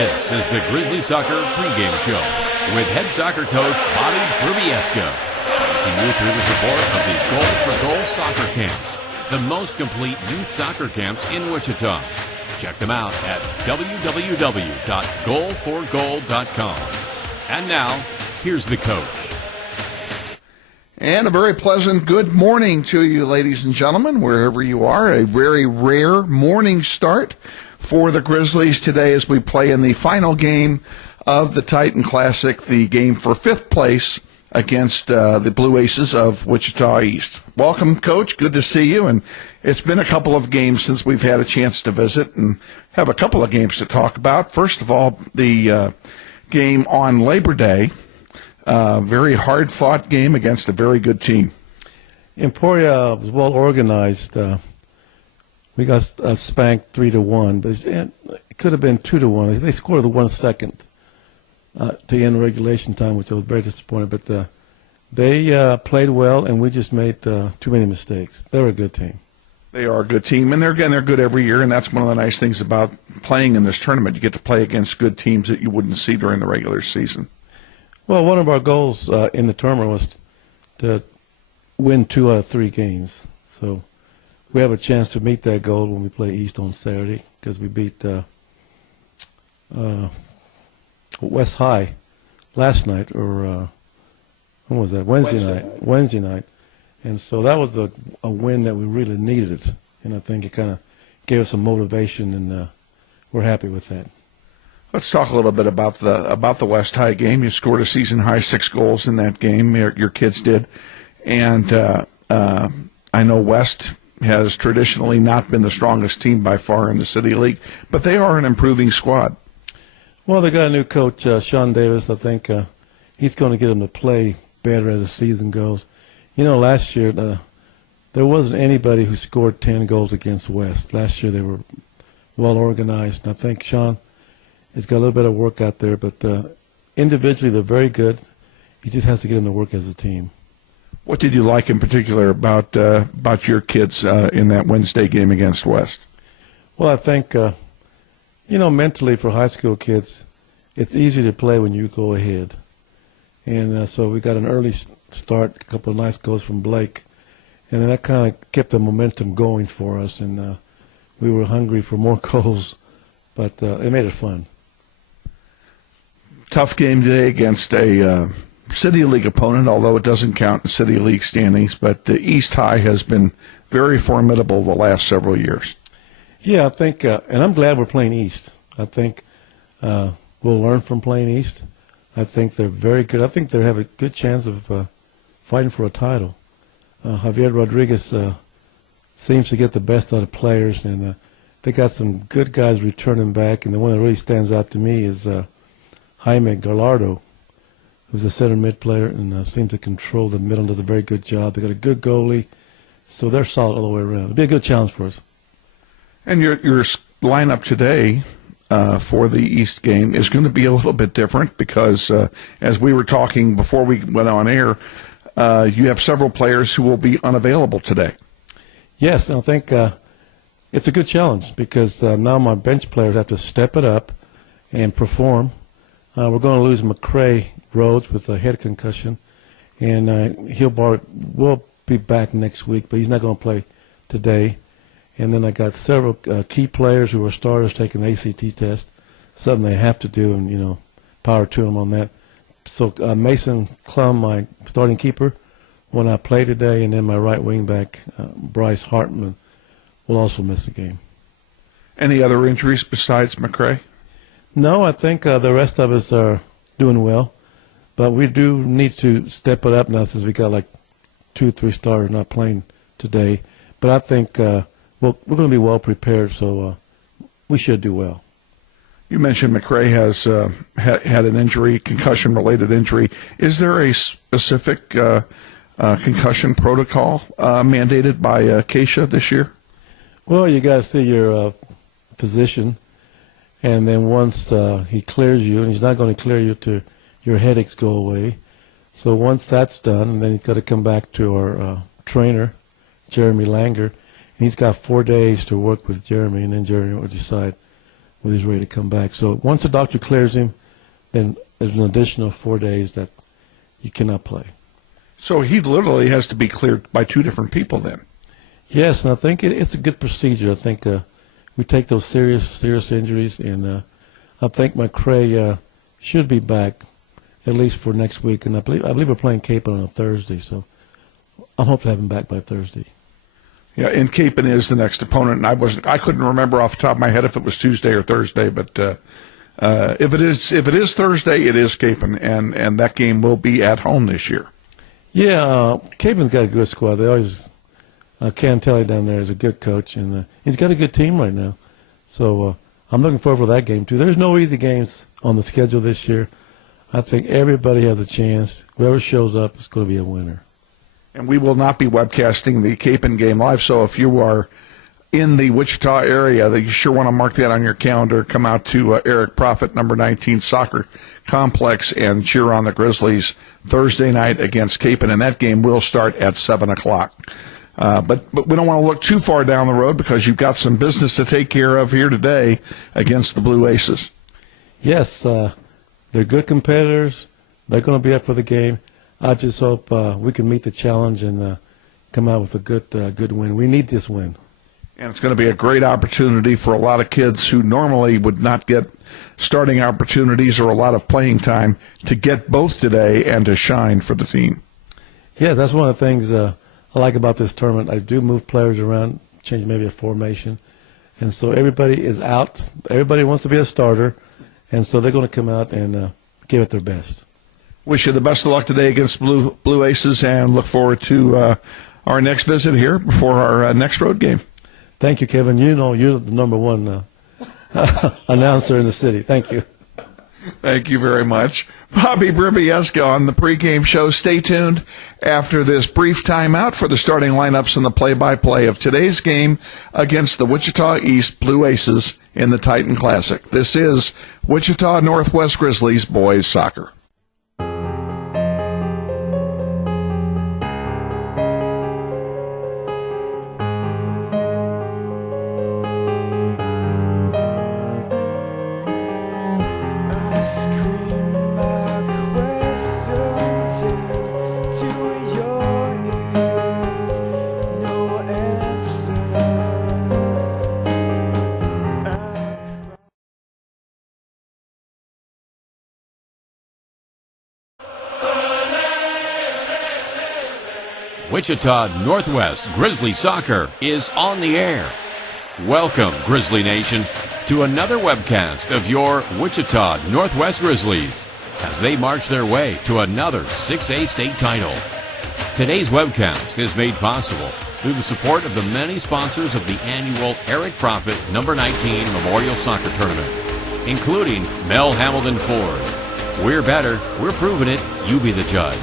This is the Grizzlies Soccer pregame show with head soccer coach Bobby Brubiesco, taking you through the support of the Goal for Goal soccer camps, the most complete youth soccer camps in Wichita. Check them out at www.goalforgoal.com. And now, here's the coach. And a very pleasant good morning to you, ladies and gentlemen, wherever you are. A very rare morning start for the Grizzlies today as we play in the final game of the Titan Classic, the game for fifth place against the Blue Aces of Wichita East. Welcome, Coach. Good to see you. And it's been a couple of games since we've had a chance to visit and have a couple of games to talk about. First of all, the game on Labor Day. Very hard-fought game against a very good team. Emporia was well organized. We got spanked 3-1, but it could have been 2-1. They scored the 1 second to end regulation time, which I was very disappointed. But they played well, and we just made too many mistakes. They're a good team. They are a good team, and they're good every year, and that's one of the nice things about playing in this tournament. You get to play against good teams that you wouldn't see during the regular season. Well, one of our goals in the tournament was to win 2 out of 3 games. So we have a chance to meet that goal when we play East on Saturday because we beat West High last night, or when was that? Wednesday night. And so that was a win that we really needed, and I think it kind of gave us some motivation, and we're happy with that. Let's talk a little bit about the West High game. You scored a season-high 6 goals in that game. Your kids did. And I know West has traditionally not been the strongest team by far in the City League, but they are an improving squad. Well, they got a new coach, Sean Davis. I think he's going to get them to play better as the season goes. You know, last year there wasn't anybody who scored 10 goals against West. Last year they were well organized, and I think Sean has got a little bit of work out there, but individually they're very good. He just has to get them to work as a team. What did you like in particular about your kids in that Wednesday game against West? Well, I think, mentally for high school kids, it's easy to play when you go ahead. And so we got an early start, a couple of nice goals from Blake, and then that kind of kept the momentum going for us, and we were hungry for more goals, but it made it fun. Tough game today against a City League opponent, although it doesn't count in City League standings, but East High has been very formidable the last several years. Yeah, I think, and I'm glad we're playing East. I think we'll learn from playing East. I think they're very good. I think they have a good chance of fighting for a title. Javier Rodriguez seems to get the best out of players, and they got some good guys returning back, and the one that really stands out to me is Jaime Gallardo, who's a center mid player and seems to control the middle and does a very good job. They got a good goalie, so they're solid all the way around. It'll be a good challenge for us. And your lineup today for the East game is going to be a little bit different because, as we were talking before we went on air, you have several players who will be unavailable today. Yes, I think it's a good challenge because now my bench players have to step it up and perform. We're going to lose McCray Rhodes with a head concussion, and will be back next week, but he's not going to play today. And then I got several key players who are starters taking the ACT test, something they have to do, and power to them on that. So Mason Klum, my starting keeper, will not play today, and then my right wing back, Bryce Hartman, will also miss the game. Any other injuries besides McCray? No, I think the rest of us are doing well, but we do need to step it up now since we got like 2 or 3 starters not playing today. But I think we're going to be well prepared, so we should do well. You mentioned McCray has had an injury, concussion-related injury. Is there a specific concussion protocol mandated by CASA this year? Well, you got to see your physician. And then once he clears you, and he's not going to clear you till your headaches go away. So once that's done, and then he's got to come back to our trainer, Jeremy Langer, and he's got 4 days to work with Jeremy, and then Jeremy will decide whether he's ready to come back. So once the doctor clears him, then there's an additional 4 days that you cannot play. So he literally has to be cleared by two different people then. Yes, and I think it's a good procedure. I think we take those serious injuries, and I think McCray should be back at least for next week. And I believe we're playing Cape on a Thursday, so I'm hoping to have him back by Thursday. Yeah, and Capon is the next opponent, and I couldn't remember off the top of my head if it was Tuesday or Thursday, but if it is Thursday, it is Capon, and that game will be at home this year. Yeah, Capon's got a good squad. They always Cantelli down there is a good coach, and he's got a good team right now. So I'm looking forward to that game too. There's no easy games on the schedule this year. I think everybody has a chance. Whoever shows up is going to be a winner. And we will not be webcasting the Capon game live, so if you are in the Wichita area, that you sure want to mark that on your calendar, come out to Eric Profit, number 19 Soccer Complex, and cheer on the Grizzlies Thursday night against Capon, and that game will start at 7 o'clock. But we don't want to look too far down the road because you've got some business to take care of here today against the Blue Aces. Yes, they're good competitors. They're going to be up for the game. I just hope we can meet the challenge and come out with a good win. We need this win. And it's going to be a great opportunity for a lot of kids who normally would not get starting opportunities or a lot of playing time to get both today and to shine for the team. Yeah, that's one of the things I like about this tournament. I do move players around, change maybe a formation. And so everybody is out. Everybody wants to be a starter. And so they're going to come out and give it their best. Wish you the best of luck today against Blue Aces and look forward to our next visit here before our next road game. Thank you, Kevin. You know you're the number one announcer in the city. Thank you. Thank you very much. Bobby Bribieska on the pregame show. Stay tuned after this brief timeout for the starting lineups and the play-by-play of today's game against the Wichita East Blue Aces in the Titan Classic. This is Wichita Northwest Grizzlies boys soccer. Wichita Northwest Grizzly Soccer is on the air. Welcome, Grizzly Nation, to another webcast of your Wichita Northwest Grizzlies as they march their way to another 6A state title. Today's webcast is made possible through the support of the many sponsors of the annual Eric Profit number 19 Memorial Soccer Tournament, including Mel Hamilton Ford. We're better, we're proving it, you be the judge.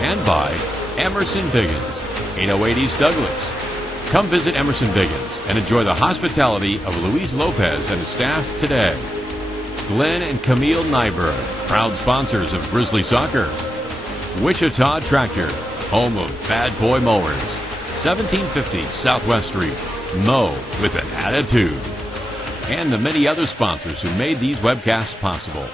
And by Emerson Biggins, 808 East Douglas. Come visit Emerson Biggins and enjoy the hospitality of Luis Lopez and his staff today. Glenn and Camille Nyberg, proud sponsors of Grizzly Soccer. Wichita Tractor, home of Bad Boy Mowers, 1750 Southwest Street. Mow with an attitude. And the many other sponsors who made these webcasts possible.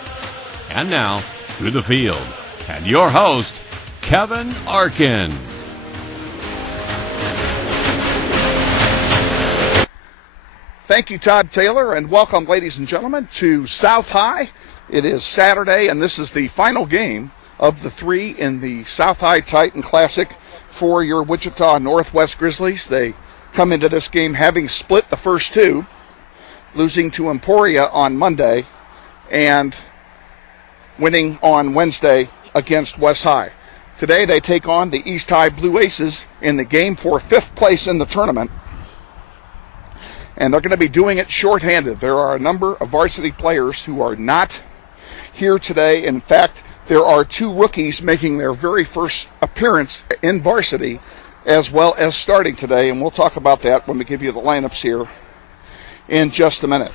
And now, to the field, and your host, Kevin Arkin. Thank you, Todd Taylor, and welcome, ladies and gentlemen, to South High. It is Saturday, and this is the final game of the three in the South High Titan Classic for your Wichita Northwest Grizzlies. They come into this game having split the first two, losing to Emporia on Monday and winning on Wednesday against West High. Today they take on the East High Blue Aces in the game for fifth place in the tournament. And they're going to be doing it shorthanded. There are a number of varsity players who are not here today. In fact, there are two rookies making their very first appearance in varsity as well as starting today. And we'll talk about that when we give you the lineups here in just a minute.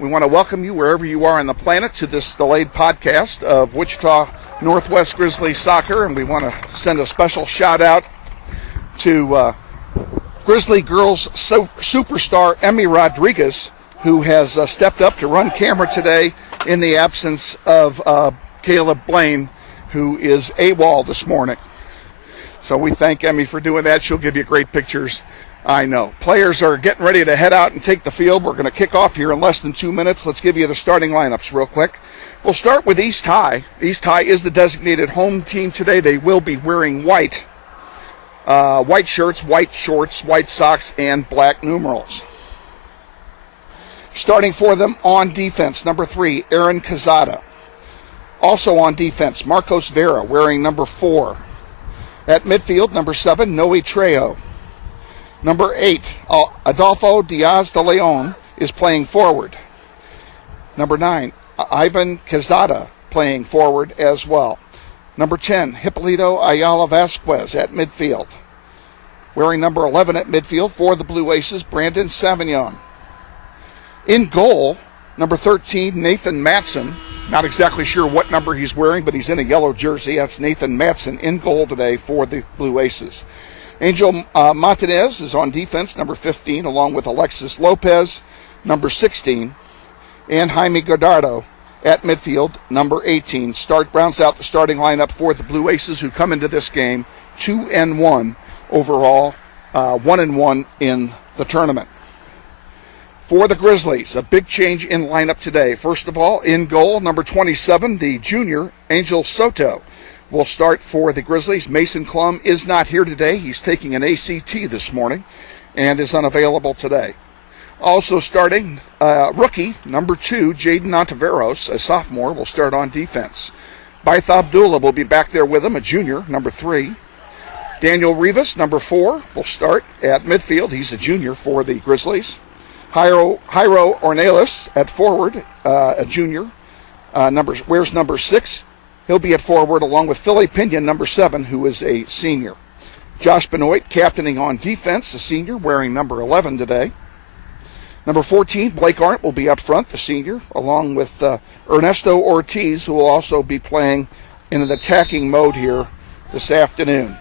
We want to welcome you wherever you are on the planet to this delayed podcast of Wichita Northwest Grizzlies Soccer, and we want to send a special shout out to Grizzly Girls superstar Emmy Rodriguez, who has stepped up to run camera today in the absence of Caleb Blaine, who is AWOL this morning. So we thank Emmy for doing that. She'll give you great pictures, I know. Players are getting ready to head out and take the field. We're going to kick off here in less than 2 minutes. Let's give you the starting lineups real quick. We'll start with East High. East High is the designated home team today. They will be wearing white shirts, white shorts, white socks, and black numerals. Starting for them on defense, number 3, Aaron Cazada. Also on defense, Marcos Vera, wearing number 4. At midfield, number 7, Noe Trejo. Number 8, Adolfo Diaz de Leon is playing forward. Number 9, Ivan Cazada playing forward as well. Number 10, Hippolito Ayala Vasquez at midfield. Wearing number 11 at midfield for the Blue Aces, Brandon Savignon. In goal, number 13, Nathan Matson. Not exactly sure what number he's wearing, but he's in a yellow jersey. That's Nathan Matson in goal today for the Blue Aces. Angel Martinez is on defense, number 15, along with Alexis Lopez, number 16, and Jaime Godardo at midfield, number 18. Rounds out the starting lineup for the Blue Aces, who come into this game 2-1 overall, 1-1 in the tournament. For the Grizzlies, a big change in lineup today. First of all, in goal, number 27, the junior, Angel Soto, will start for the Grizzlies. Mason Klum is not here today. He's taking an ACT this morning and is unavailable today. Also starting, rookie, number 2, Jaden Ontiveros, a sophomore, will start on defense. Baith Abdullah will be back there with him, a junior, number 3. Daniel Rivas, number 4, will start at midfield. He's a junior for the Grizzlies. Jairo Ornelas at forward, a junior, wears number 6. He'll be at forward along with Philly Pinion, number 7, who is a senior. Josh Benoit captaining on defense, a senior, wearing number 11 today. Number 14, Blake Arndt, will be up front, the senior, along with Ernesto Ortiz, who will also be playing in an attacking mode here this afternoon.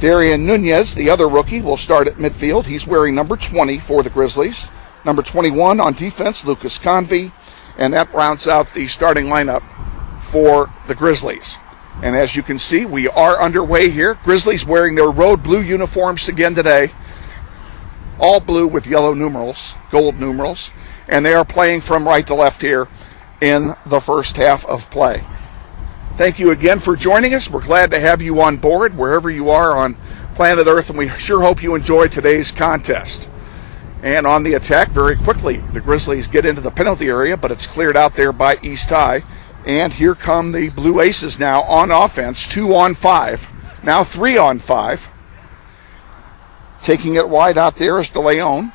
Darian Nunez, the other rookie, will start at midfield. He's wearing number 20 for the Grizzlies. Number 21 on defense, Lucas Convey. And that rounds out the starting lineup for the Grizzlies. And as you can see, we are underway here. Grizzlies wearing their road blue uniforms again today. All blue with yellow numerals, gold numerals. And they are playing from right to left here in the first half of play. Thank you again for joining us. We're glad to have you on board wherever you are on planet Earth, and we sure hope you enjoy today's contest. And on the attack, very quickly, the Grizzlies get into the penalty area, but it's cleared out there by East High. And here come the Blue Aces now on offense, 2-on-5, now 3-on-5. Taking it wide out there is De Leon.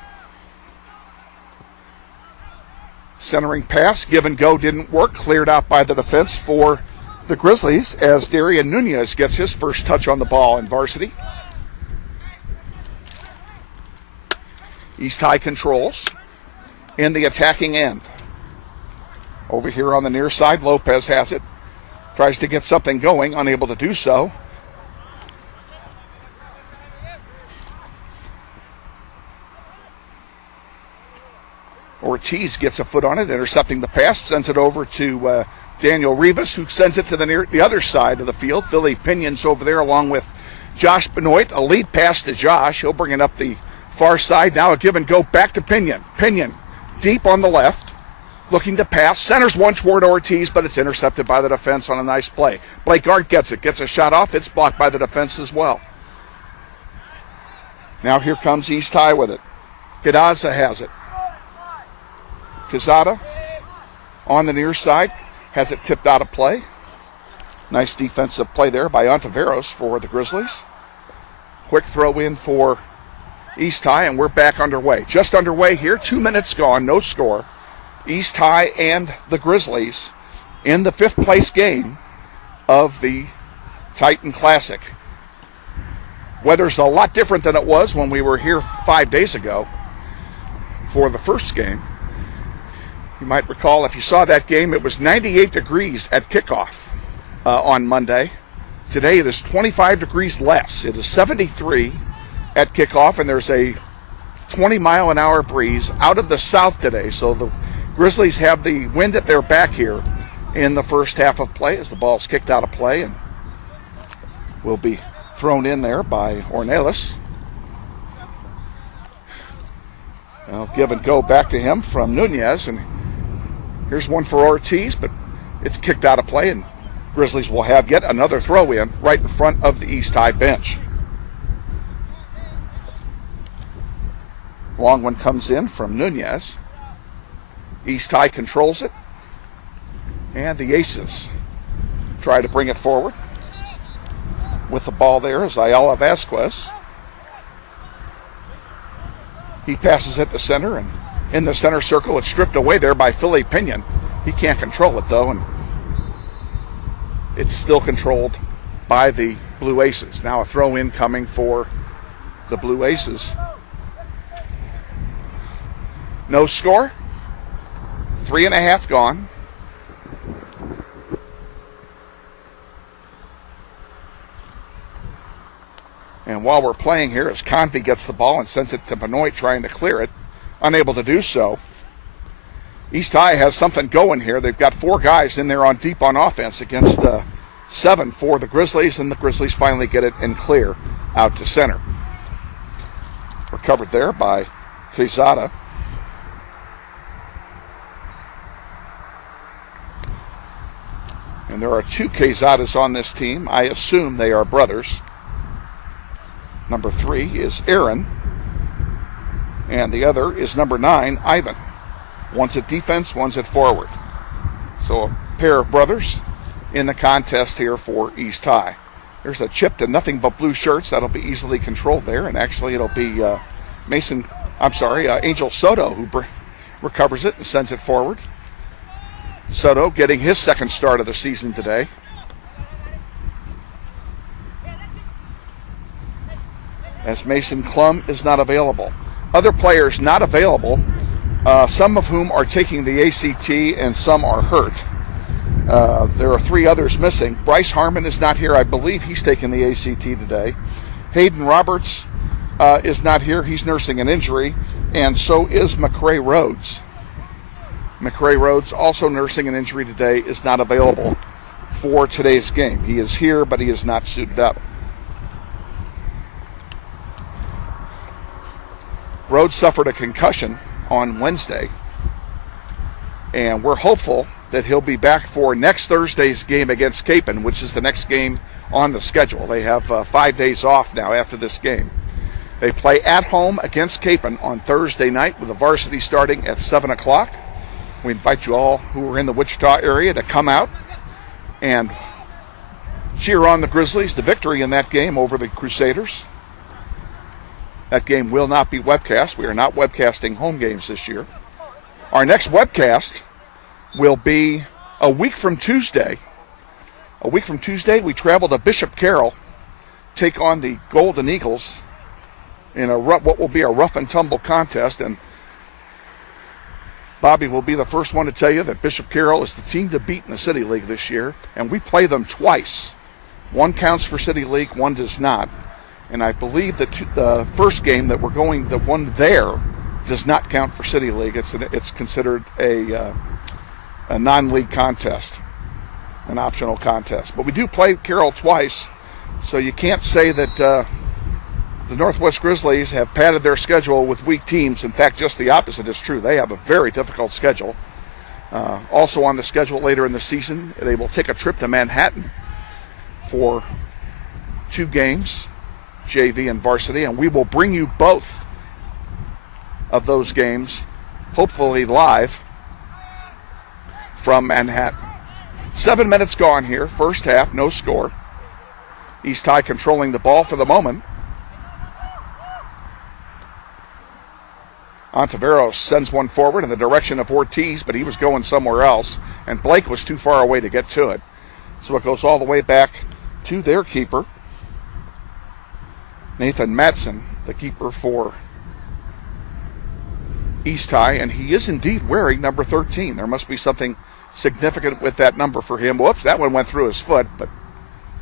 Centering pass, give and go didn't work, cleared out by the defense for the Grizzlies as Darian Nunez gets his first touch on the ball in varsity. East High controls in the attacking end. Over here on the near side, Lopez has it. Tries to get something going, unable to do so. Ortiz gets a foot on it, intercepting the pass, sends it over to Daniel Rivas, who sends it to the other side of the field. Philly Pinion's over there along with Josh Benoit. A lead pass to Josh. He'll bring it up the far side. Now a give and go back to Pinion. Pinion deep on the left, looking to pass. Centers one toward Ortiz, but it's intercepted by the defense on a nice play. Blake Arndt gets it, gets a shot off. It's blocked by the defense as well. Now here comes East High with it. Gadaza has it. Quezada on the near side. Has it tipped out of play. Nice defensive play there by Ontiveros for the Grizzlies. Quick throw in for East High, and we're back underway. Just underway here, 2 minutes gone, no score. East High and the Grizzlies in the 5th place game of the Titan Classic. Weather's a lot different than it was when we were here 5 days ago for the first game. You might recall, if you saw that game, it was 98 degrees at kickoff on Monday. Today it is 25 degrees less. It is 73 at kickoff, and there's a 20-mile-an-hour breeze out of the south today. So the Grizzlies have the wind at their back here in the first half of play as the ball's kicked out of play and will be thrown in there by Ornelas. Now give and go back to him from Nunez, and here's one for Ortiz, but it's kicked out of play, and Grizzlies will have yet another throw in right in front of the East High bench. Long one comes in from Nunez. East High controls it, and the Aces try to bring it forward. With the ball there is Ayala Vasquez. He passes it to center, and in the center circle, it's stripped away there by Philly Pinion. He can't control it, though, and it's still controlled by the Blue Aces. Now a throw-in coming for the Blue Aces. No score. 3.5 gone. And while we're playing here, as Convey gets the ball and sends it to Benoit trying to clear it, unable to do so. East High has something going here. They've got 4 guys in there on deep on offense against 7 for the Grizzlies, and the Grizzlies finally get it and clear out to center. Recovered there by Quezada. And there are 2 Quezadas on this team. I assume they are brothers. Number 3 is Aaron, and the other is number 9, Ivan. One's at defense, one's at forward. So a pair of brothers in the contest here for East High. There's a chip to nothing but blue shirts. That'll be easily controlled there, and actually it'll be Angel Soto who recovers it and sends it forward. Soto getting his second start of the season today. As Mason Klum is not available. Other players not available, some of whom are taking the ACT and some are hurt. There are 3 others missing. Bryce Harmon is not here. I believe he's taking the ACT today. Hayden Roberts is not here. He's nursing an injury, and so is McCray Rhodes. McCray Rhodes, also nursing an injury today, is not available for today's game. He is here, but he is not suited up. Rhodes suffered a concussion on Wednesday, and we're hopeful that he'll be back for next Thursday's game against Capon, which is the next game on the schedule. They have 5 days off now after this game. They play at home against Capon on Thursday night with the varsity starting at 7 o'clock. We invite you all who are in the Wichita area to come out and cheer on the Grizzlies to victory in that game over the Crusaders. That game will not be webcast. We are not webcasting home games this year. Our next webcast will be a week from Tuesday. A week from Tuesday, we travel to Bishop Carroll, take on the Golden Eagles in what will be a rough and tumble contest. And Bobby will be the first one to tell you that Bishop Carroll is the team to beat in the City League this year. And we play them twice. One counts for City League, one does not. And I believe that the first game that we're going, the one there, does not count for City League. It's considered a non-league contest, an optional contest. But we do play Carroll twice, so you can't say that the Northwest Grizzlies have padded their schedule with weak teams. In fact, just the opposite is true. They have a very difficult schedule. Also on the schedule later in the season, they will take a trip to Manhattan for 2 games. JV and varsity, and we will bring you both of those games, hopefully live, from Manhattan. 7 minutes gone here, first half, no score. East High controlling the ball for the moment. Ontiveros sends one forward in the direction of Ortiz, but he was going somewhere else, and Blake was too far away to get to it. So it goes all the way back to their keeper, Nathan Madsen, the keeper for East High, and he is indeed wearing number 13. There must be something significant with that number for him. Whoops, that one went through his foot, but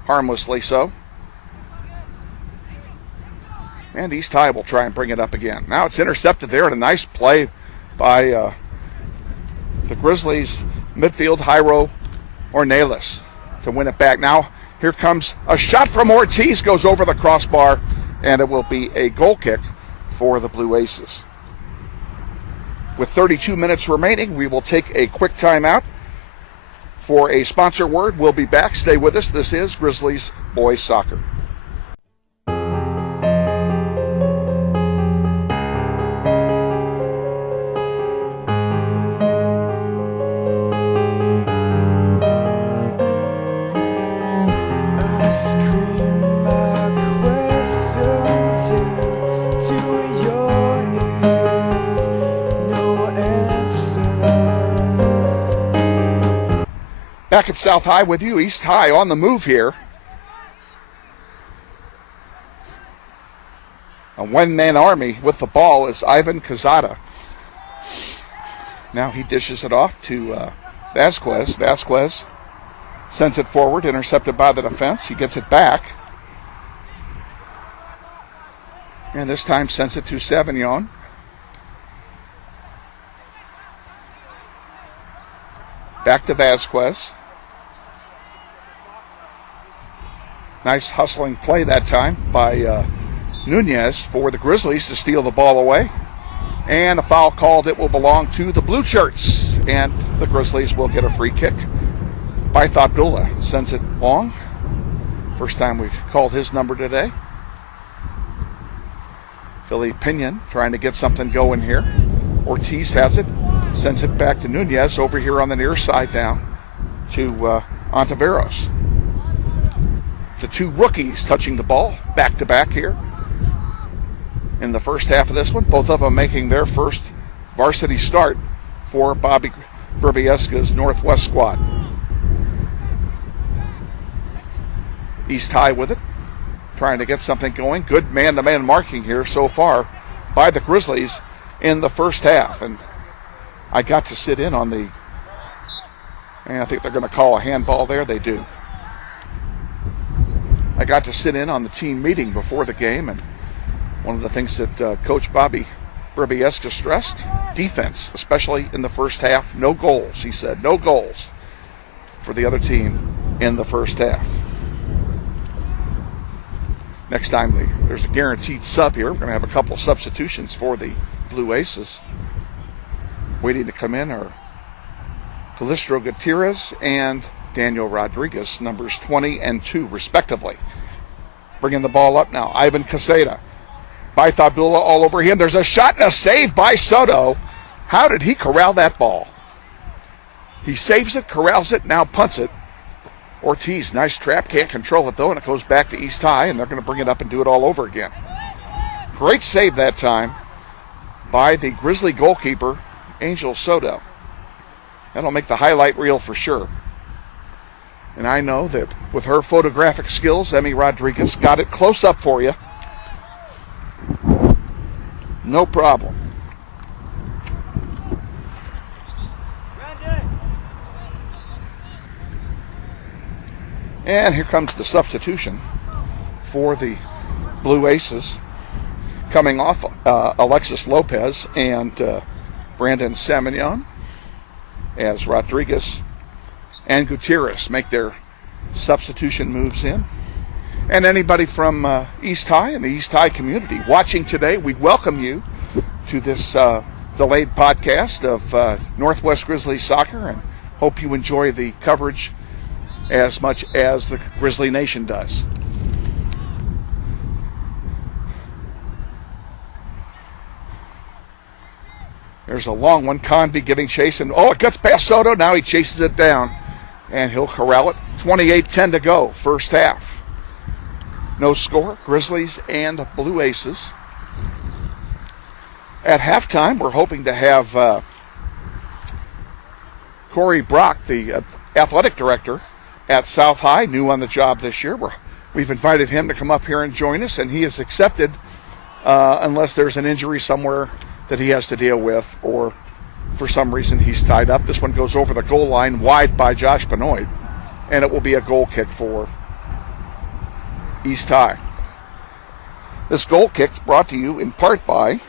harmlessly so. And East High will try and bring it up again. Now it's intercepted there, and a nice play by the Grizzlies midfield, Jairo Ornelas, to win it back. Now here comes a shot from Ortiz, goes over the crossbar, and it will be a goal kick for the Blue Aces. With 32 minutes remaining, we will take a quick timeout for a sponsor word. We'll be back. Stay with us. This is Grizzlies Boys Soccer. Back at South High with you. East High on the move here. A one-man army with the ball is Ivan Cazada. Now he dishes it off to Vasquez. Vasquez sends it forward, intercepted by the defense. He gets it back. And this time sends it to Savignon. Back to Vasquez. Nice hustling play that time by Nunez for the Grizzlies to steal the ball away. And a foul called. It will belong to the Blue Shirts. And the Grizzlies will get a free kick. Baith Abdullah sends it long. First time we've called his number today. Philly Pinion trying to get something going here. Ortiz has it. Sends it back to Nunez over here on the near side now to Ontiveros. The two rookies touching the ball back-to-back here in the first half of this one. Both of them making their first varsity start for Bobby Burbieska's Northwest squad. East High with it, trying to get something going. Good man-to-man marking here so far by the Grizzlies in the first half. And I got to sit in on and I think they're going to call a handball there. They do. I got to sit in on the team meeting before the game, and one of the things that Coach Bobby Burbieska stressed, defense, especially in the first half. No goals, he said. No goals for the other team in the first half. Next time there's a guaranteed sub here. We're going to have a couple of substitutions for the Blue Aces. Waiting to come in are Calistro Gutierrez and Daniel Rodriguez, numbers 20 and 2, respectively. Bringing the ball up now, Ivan Caseta. Baith Abdullah all over him. There's a shot and a save by Soto. How did he corral that ball? He saves it, corrals it, now punts it. Ortiz, nice trap, can't control it though, and it goes back to East High, and they're going to bring it up and do it all over again. Great save that time by the Grizzly goalkeeper, Angel Soto. That'll make the highlight reel for sure. And I know that with her photographic skills, Emmy Rodriguez got it close up for you. No problem. And here comes the substitution for the Blue Aces. Coming off Alexis Lopez and Brandon Savignon, as Rodriguez and Gutierrez make their substitution moves in. And anybody from East High and the East High community watching today, we welcome you to this delayed podcast of Northwest Grizzlies Soccer, and hope you enjoy the coverage as much as the Grizzly Nation does. There's a long one. Convey giving chase, and it gets past Soto. Now he chases it down, and he'll corral it. 28-10 to go, first half. No score, Grizzlies and Blue Aces. At halftime, we're hoping to have Corey Brock, the athletic director at South High, new on the job this year. We've invited him to come up here and join us, and he has accepted unless there's an injury somewhere that he has to deal with, or for some reason he's tied up. This one goes over the goal line, wide by Josh Benoit, and it will be a goal kick for East High. This goal kick's brought to you in part by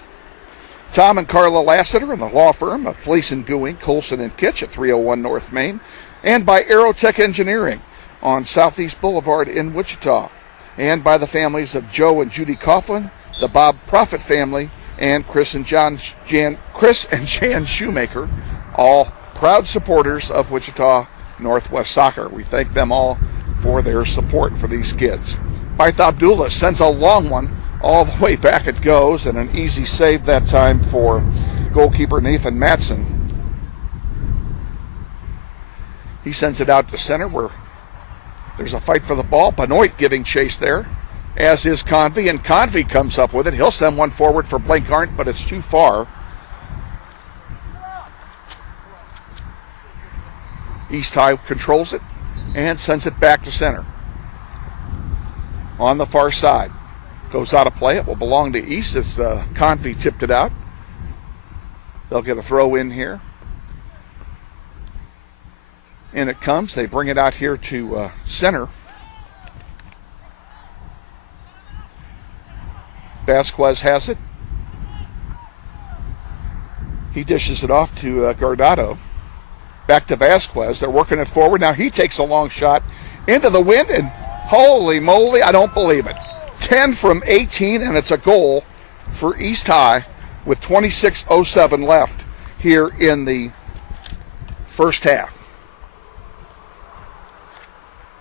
Tom and Carla Lassiter and the law firm of Fleece and Gooing, Colson and Kitch at 301 North Main, and by Aerotech Engineering on Southeast Boulevard in Wichita, and by the families of Joe and Judy Coughlin, the Bob Profit family, and Chris and Jan Shoemaker, all proud supporters of Wichita Northwest Soccer. We thank them all for their support for these kids. Baith Abdullah sends a long one. All the way back it goes, and an easy save that time for goalkeeper Nathan Matson. He sends it out to center where there's a fight for the ball. Benoit giving chase there, as is Convey, and Convey comes up with it. He'll send one forward for Blake Arndt, but it's too far. East High controls it and sends it back to center. On the far side. Goes out of play. It will belong to East as Convey tipped it out. They'll get a throw in here. In it comes. They bring it out here to center. Vasquez has it. He dishes it off to Guardado. Back to Vasquez. They're working it forward. Now he takes a long shot into the wind, and holy moly, I don't believe it. 10 from 18, and it's a goal for East High with 26:07 left here in the first half.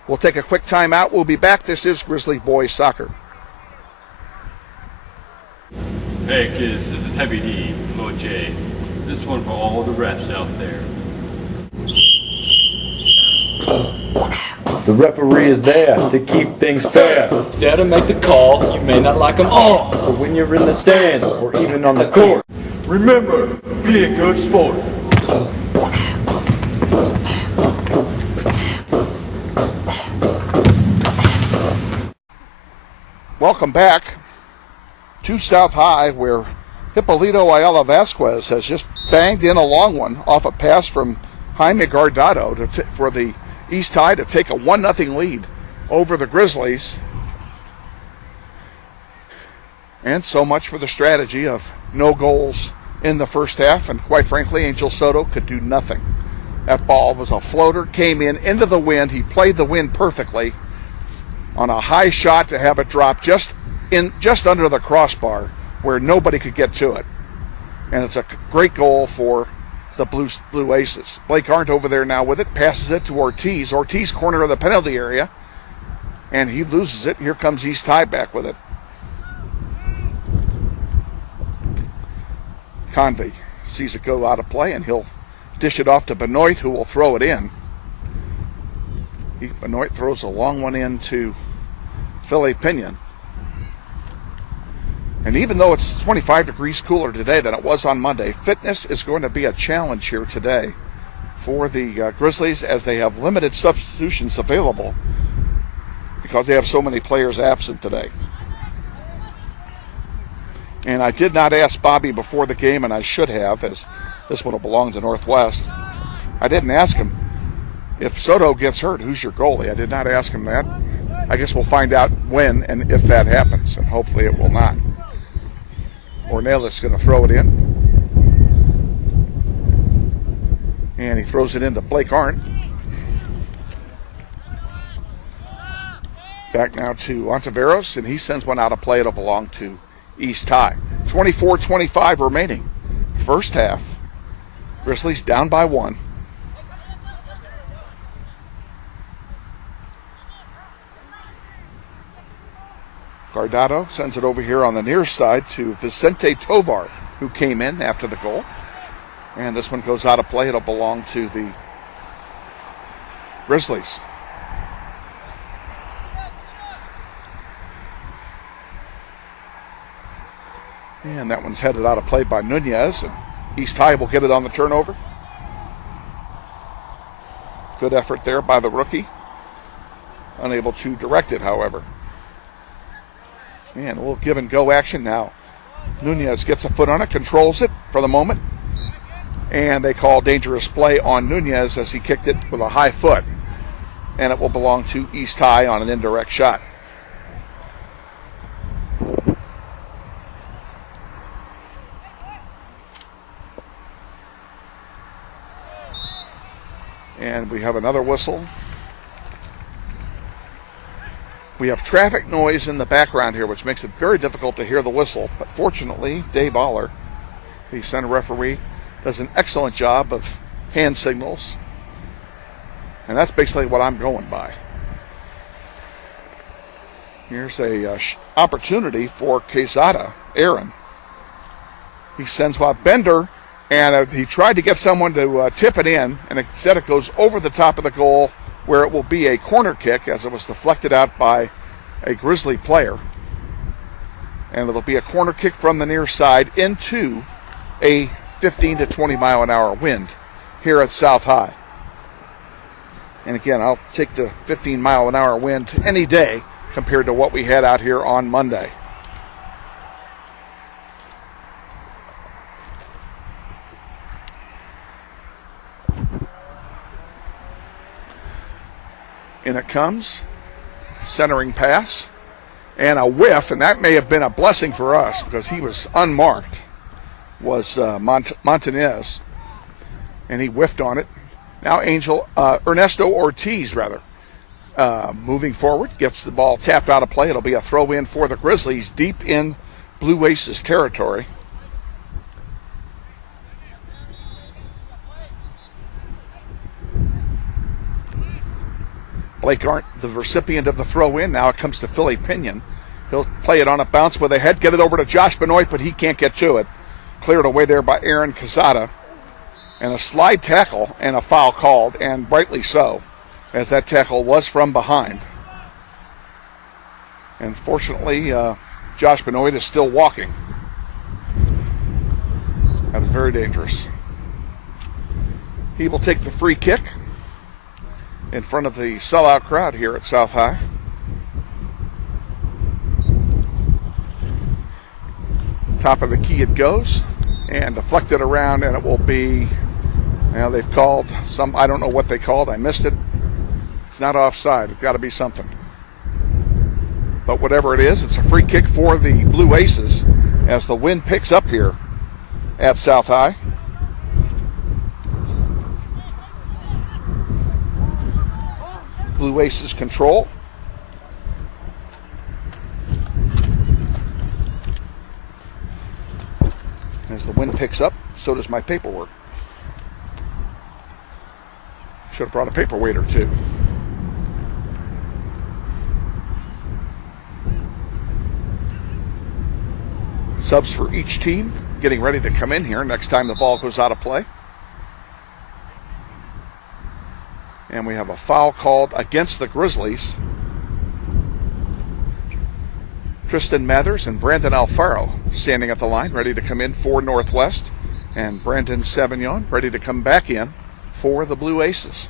We'll take a quick timeout. We'll be back. This is Grizzly Boys Soccer. Hey kids, this is Heavy D, Lil J. This one for all the refs out there. The referee is there to keep things fair. He's there to make the call. You may not like them all, But when you're in the stands or even on the court, remember, be a good sport. Welcome back to South High, where Hippolito Ayala Vasquez has just banged in a long one off a pass from Jaime Guardado for the East High to take a 1-0 lead over the Grizzlies. And so much for the strategy of no goals in the first half, and quite frankly, Angel Soto could do nothing. That ball was a floater, came in into the wind. He played the wind perfectly on a high shot to have it drop just under the crossbar where nobody could get to it. And it's a great goal for the Blue Aces. Blake Arndt over there now with it, passes it to Ortiz. Ortiz corner of the penalty area, and he loses it. Here comes East High back with it. Convey sees it go out of play, and he'll dish it off to Benoit, who will throw it in. Benoit throws a long one in to Philly Pinion. And even though it's 25 degrees cooler today than it was on Monday, fitness is going to be a challenge here today for the Grizzlies, as they have limited substitutions available because they have so many players absent today. And I did not ask Bobby before the game, and I should have, as this would have belonged to Northwest. I didn't ask him, if Soto gets hurt, who's your goalie? I did not ask him that. I guess we'll find out when and if that happens, and hopefully it will not. Ornelas going to throw it in. And he throws it into Blake Arndt. Back now to Ontiveros, and he sends one out of play. It'll belong to East High. 24-25 remaining. First half. Grizzlies down by 1. Guardado sends it over here on the near side to Vicente Tovar, who came in after the goal. And this one goes out of play. It'll belong to the Grizzlies. And that one's headed out of play by Nunez, and East High will get it on the turnover. Good effort there by the rookie. Unable to direct it, however. And a little give and go action now. Nunez gets a foot on it, controls it for the moment. And they call dangerous play on Nunez as he kicked it with a high foot. And it will belong to East High on an indirect shot. And we have another whistle. We have traffic noise in the background here, which makes it very difficult to hear the whistle. But fortunately, Dave Aller, the center referee, does an excellent job of hand signals. And that's basically what I'm going by. Here's a opportunity for Quezada, Aaron. He sends Bender, and he tried to get someone to tip it in, and instead it goes over the top of the goal, where it will be a corner kick as it was deflected out by a Grizzly player. And it'll be a corner kick from the near side into a 15 to 20 mile an hour wind here at South High. And again, I'll take the 15 mile an hour wind any day compared to what we had out here on Monday. In it comes, centering pass, and a whiff, and that may have been a blessing for us because he was unmarked, was Montanez, and he whiffed on it. Now Ernesto Ortiz, moving forward, gets the ball tapped out of play. It'll be a throw-in for the Grizzlies deep in Blue Aces territory. Blake Arndt, the recipient of the throw-in. Now it comes to Philly Pinion. He'll play it on a bounce with a head, get it over to Josh Benoit, but he can't get to it. Cleared away there by Aaron Quezada. And a slide tackle and a foul called, and rightly so, as that tackle was from behind. And fortunately, Josh Benoit is still walking. That was very dangerous. He will take the free kick in front of the sellout crowd here at South High. Top of the key it goes, and deflected around, and it will be, well, they've called some, I don't know what they called, I missed it. It's not offside, it's got to be something. But whatever it is, it's a free kick for the Blue Aces as the wind picks up here at South High. Blue Aces control. As the wind picks up, so does my paperwork. Should have brought a paperweight or two. Subs for each team getting ready to come in here next time the ball goes out of play. And we have a foul called against the Grizzlies. Tristan Mathers and Brandon Alfaro standing at the line, ready to come in for Northwest. And Brandon Savignon ready to come back in for the Blue Aces.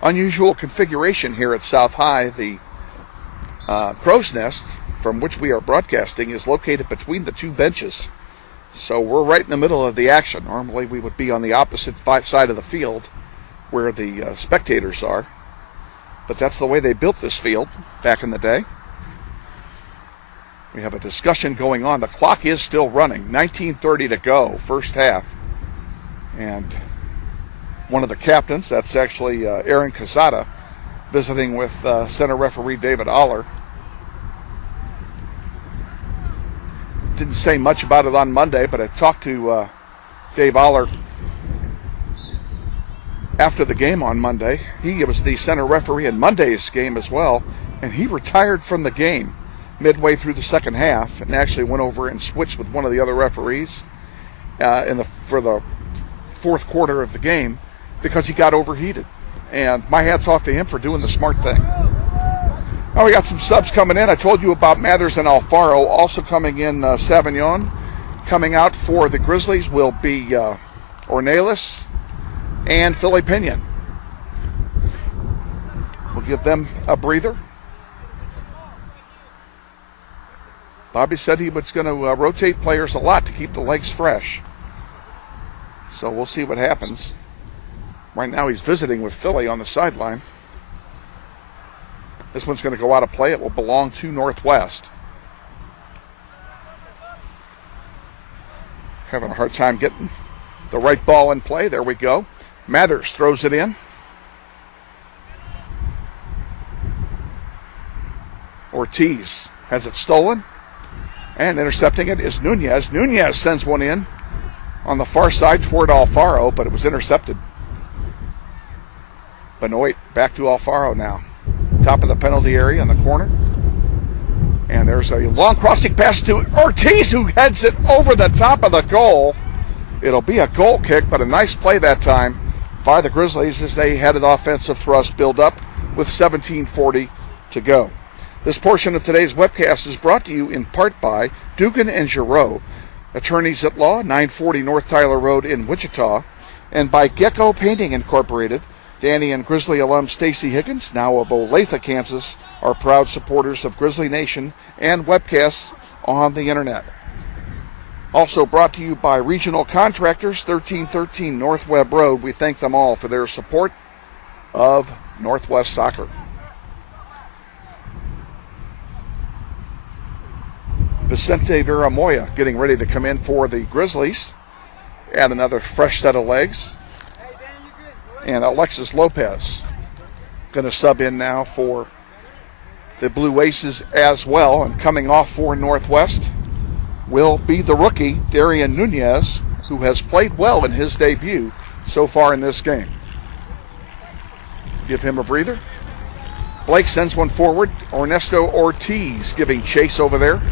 Unusual configuration here at South High. The Crow's Nest, from which we are broadcasting, is located between the two benches. So we're right in the middle of the action. Normally we would be on the opposite side of the field where the spectators are. But that's the way they built this field back in the day. We have a discussion going on. The clock is still running. 19:30 to go, first half. And one of the captains, that's actually Aaron Quezada, visiting with center referee David Aller. Didn't say much about it on Monday, but I talked to Dave Aller after the game on Monday. He was the center referee in Monday's game as well, and he retired from the game midway through the second half and actually went over and switched with one of the other referees for the fourth quarter of the game because he got overheated. And my hat's off to him for doing the smart thing. Now we got some subs coming in. I told you about Mathers and Alfaro. Also coming in, Savignon. Coming out for the Grizzlies will be Ornelas and Philly Pinion. We'll give them a breather. Bobby said he was going to rotate players a lot to keep the legs fresh. So we'll see what happens. Right now he's visiting with Philly on the sideline. This one's going to go out of play. It will belong to Northwest. having a hard time getting the right ball in play. There we go. Mathers throws it in. Ortiz has it stolen. And intercepting it is Nunez. Nunez sends one in on the far side toward Alfaro, but it was intercepted. Benoit back to Alfaro now. Top of the penalty area in the corner. And there's a long crossing pass to Ortiz, who heads it over the top of the goal. It'll be a goal kick, but a nice play that time by the Grizzlies as they had an offensive thrust build up with 17:40 to go. This portion of today's webcast is brought to you in part by Dugan and Giroux, attorneys at law, 940 North Tyler Road in Wichita, and by Gecko Painting Incorporated. Danny and Grizzly alum Stacy Higgins, now of Olathe, Kansas, are proud supporters of Grizzly Nation and webcasts on the internet. Also brought to you by Regional Contractors, 1313 North Webb Road. We thank them all for their support of Northwest Soccer. Vicente Viramoya getting ready to come in for the Grizzlies. Add another fresh set of legs. And Alexis Lopez going to sub in now for the Blue Aces as well. And coming off for Northwest will be the rookie, Darian Nunez, who has played well in his debut so far in this game. Give him a breather. Blake sends one forward. Ernesto Ortiz giving chase over there.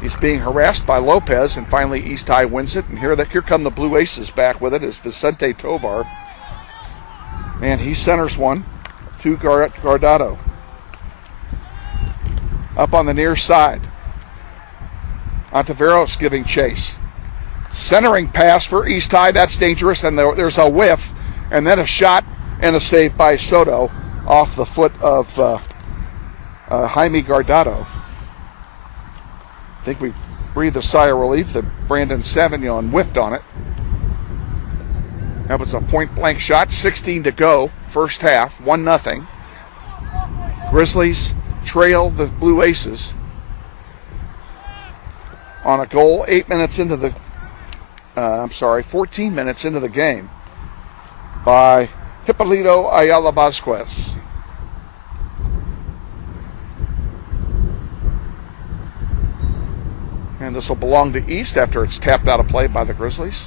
He's being harassed by Lopez, and finally East High wins it. And here come the Blue Aces back with it as Vicente Tovar. And he centers one to Guardado. Up on the near side. Ontiveros giving chase. Centering pass for East High. That's dangerous, and there's a whiff. And then a shot and a save by Soto off the foot of Jaime Guardado. I think we breathed a sigh of relief that Brandon Savignon whiffed on it. That was a point-blank shot, 16 to go, first half, 1-0. Grizzlies trail the Blue Aces on a goal 14 minutes into the game by Hipólito Ayala Vasquez. And this will belong to East after it's tapped out of play by the Grizzlies.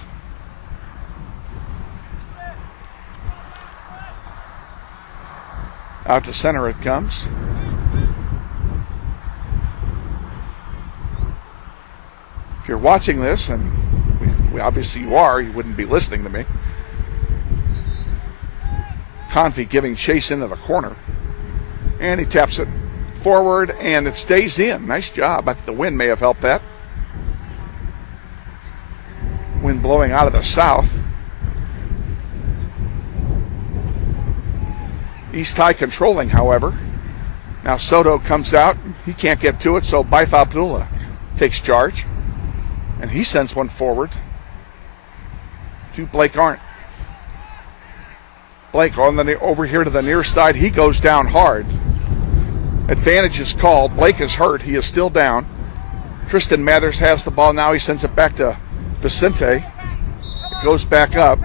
Out to center it comes. If you're watching this, and we obviously you are, you wouldn't be listening to me. Convey giving chase into the corner. And he taps it forward, and it stays in. Nice job. I think the wind may have helped that. Wind blowing out of the south. East High controlling, however. Now Soto comes out. He can't get to it, so Baif Abdullah takes charge. And he sends one forward to Blake Arndt. Blake over here to the near side. He goes down hard. Advantage is called. Blake is hurt. He is still down. Tristan Mathers has the ball now. He sends it back to Vicente. It goes back up.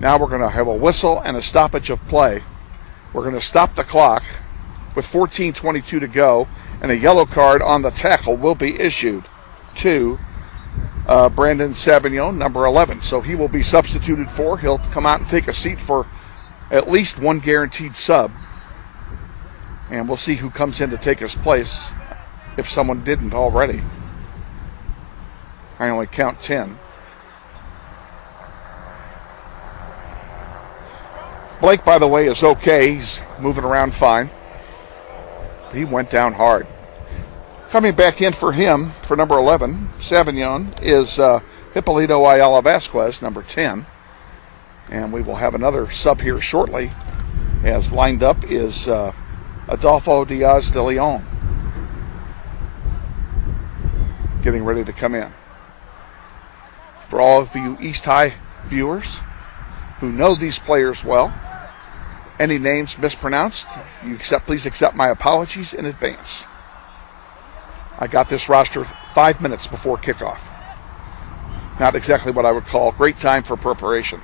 Now we're going to have a whistle and a stoppage of play. We're going to stop the clock with 14:22 to go, and a yellow card on the tackle will be issued to Brandon Savignon, number 11. So he will be substituted for. He'll come out and take a seat for at least one guaranteed sub. And we'll see who comes in to take his place if someone didn't already. I only count 10. Blake, by the way, is okay. He's moving around fine. He went down hard. Coming back in for him, for number 11, Savignon, is Hipólito Ayala Vasquez, number 10. And we will have another sub here shortly, as lined up is Adolfo Diaz de Leon, getting ready to come in. For all of you East High viewers who know these players well, any names mispronounced, please accept my apologies in advance. I got this roster 5 minutes before kickoff. Not exactly what I would call great time for preparation.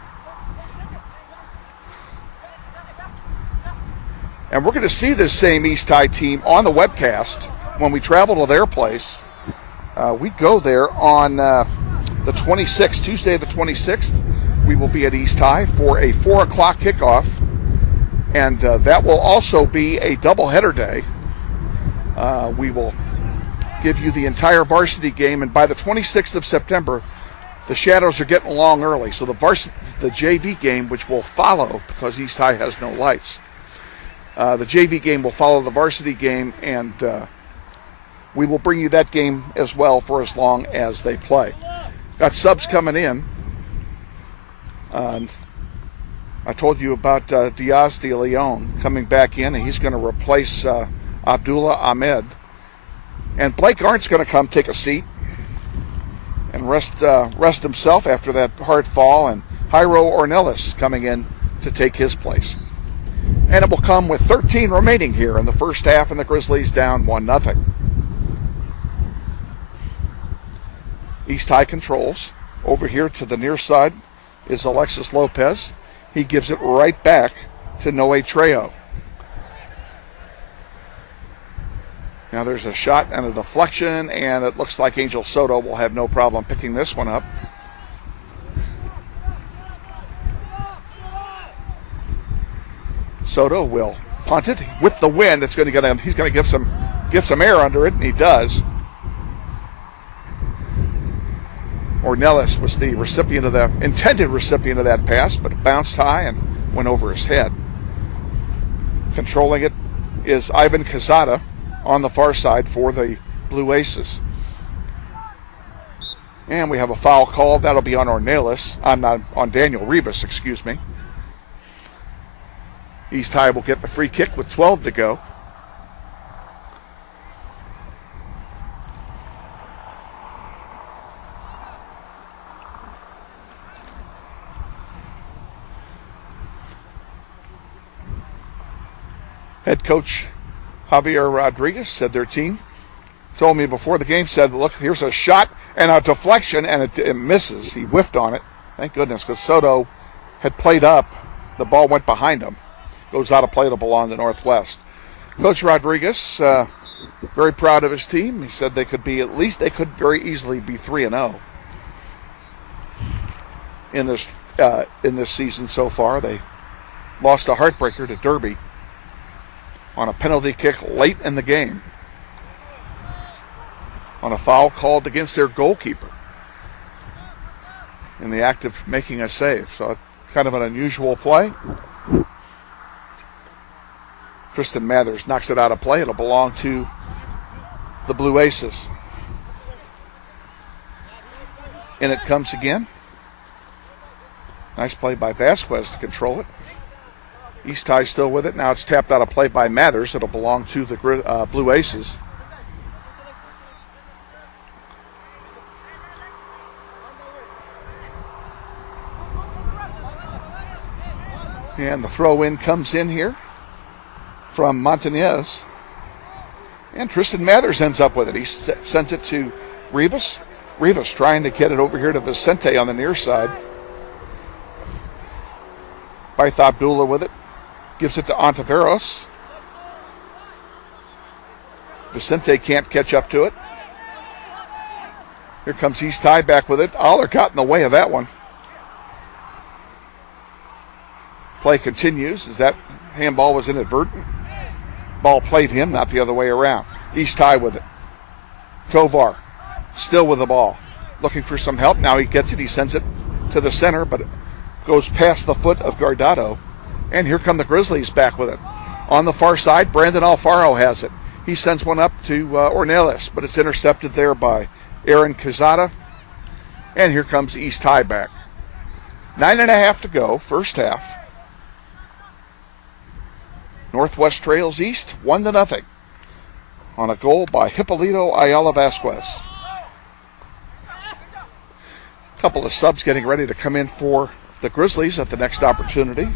And we're going to see this same East High team on the webcast when we travel to their place. We go there on the 26th, Tuesday the 26th. We will be at East High for a 4 o'clock kickoff. And that will also be a doubleheader day. We will give you the entire varsity game. And by the 26th of September, the Shadows are getting along early. So the JV game, which will follow because East High has no lights, the JV game will follow the varsity game, and we will bring you that game as well for as long as they play. Got subs coming in. I told you about Diaz de Leon coming back in, and he's going to replace Abdullah Ahmed. And Blake Arndt's going to come take a seat and rest himself after that hard fall, and Jairo Ornelas coming in to take his place. And it will come with 13 remaining here in the first half, and the Grizzlies down 1-0. East High controls. Over here to the near side is Alexis Lopez. He gives it right back to Noe Trejo. Now there's a shot and a deflection, and it looks like Angel Soto will have no problem picking this one up. Soto will punt it with the wind. It's going to get him. He's going to get some air under it, and he does. Ornelas was the intended recipient of that pass, but it bounced high and went over his head. Controlling it is Ivan Quezada on the far side for the Blue Aces. And we have a foul called. That'll be on Ornelas. On Daniel Rivas, excuse me. East High will get the free kick with 12 to go. Head coach Javier Rodriguez said their team told me before the game, said, look, here's a shot and a deflection, and it misses. He whiffed on it. Thank goodness, because Soto had played up. The ball went behind him. Goes out of play to belong to Northwest. Coach Rodriguez, very proud of his team. He said they could very easily be 3-0 in this season so far. They lost a heartbreaker to Derby on a penalty kick late in the game, on a foul called against their goalkeeper in the act of making a save. So kind of an unusual play. Tristan Mathers knocks it out of play. It'll belong to the Blue Aces. In it comes again. Nice play by Vasquez to control it. East High still with it. Now it's tapped out of play by Mathers. It'll belong to the Blue Aces. And the throw-in comes in here from Montañez. And Tristan Mathers ends up with it. He sends it to Rivas. Rivas trying to get it over here to Vicente on the near side. Baith Abdullah with it. Gives it to Ontiveros. Vicente can't catch up to it. Here comes East High back with it. Aller got in the way of that one. Play continues as that handball was inadvertent. Ball played him, not the other way around. East High with it. Tovar still with the ball. Looking for some help. Now he gets it. He sends it to the center, but it goes past the foot of Guardado. And here come the Grizzlies back with it. On the far side, Brandon Alfaro has it. He sends one up to Ornelas, but it's intercepted there by Aaron Quezada. And here comes East High back. 9.5 to go, first half. Northwest trails East 1-0 on a goal by Hippolito Ayala Vasquez. A couple of subs getting ready to come in for the Grizzlies at the next opportunity.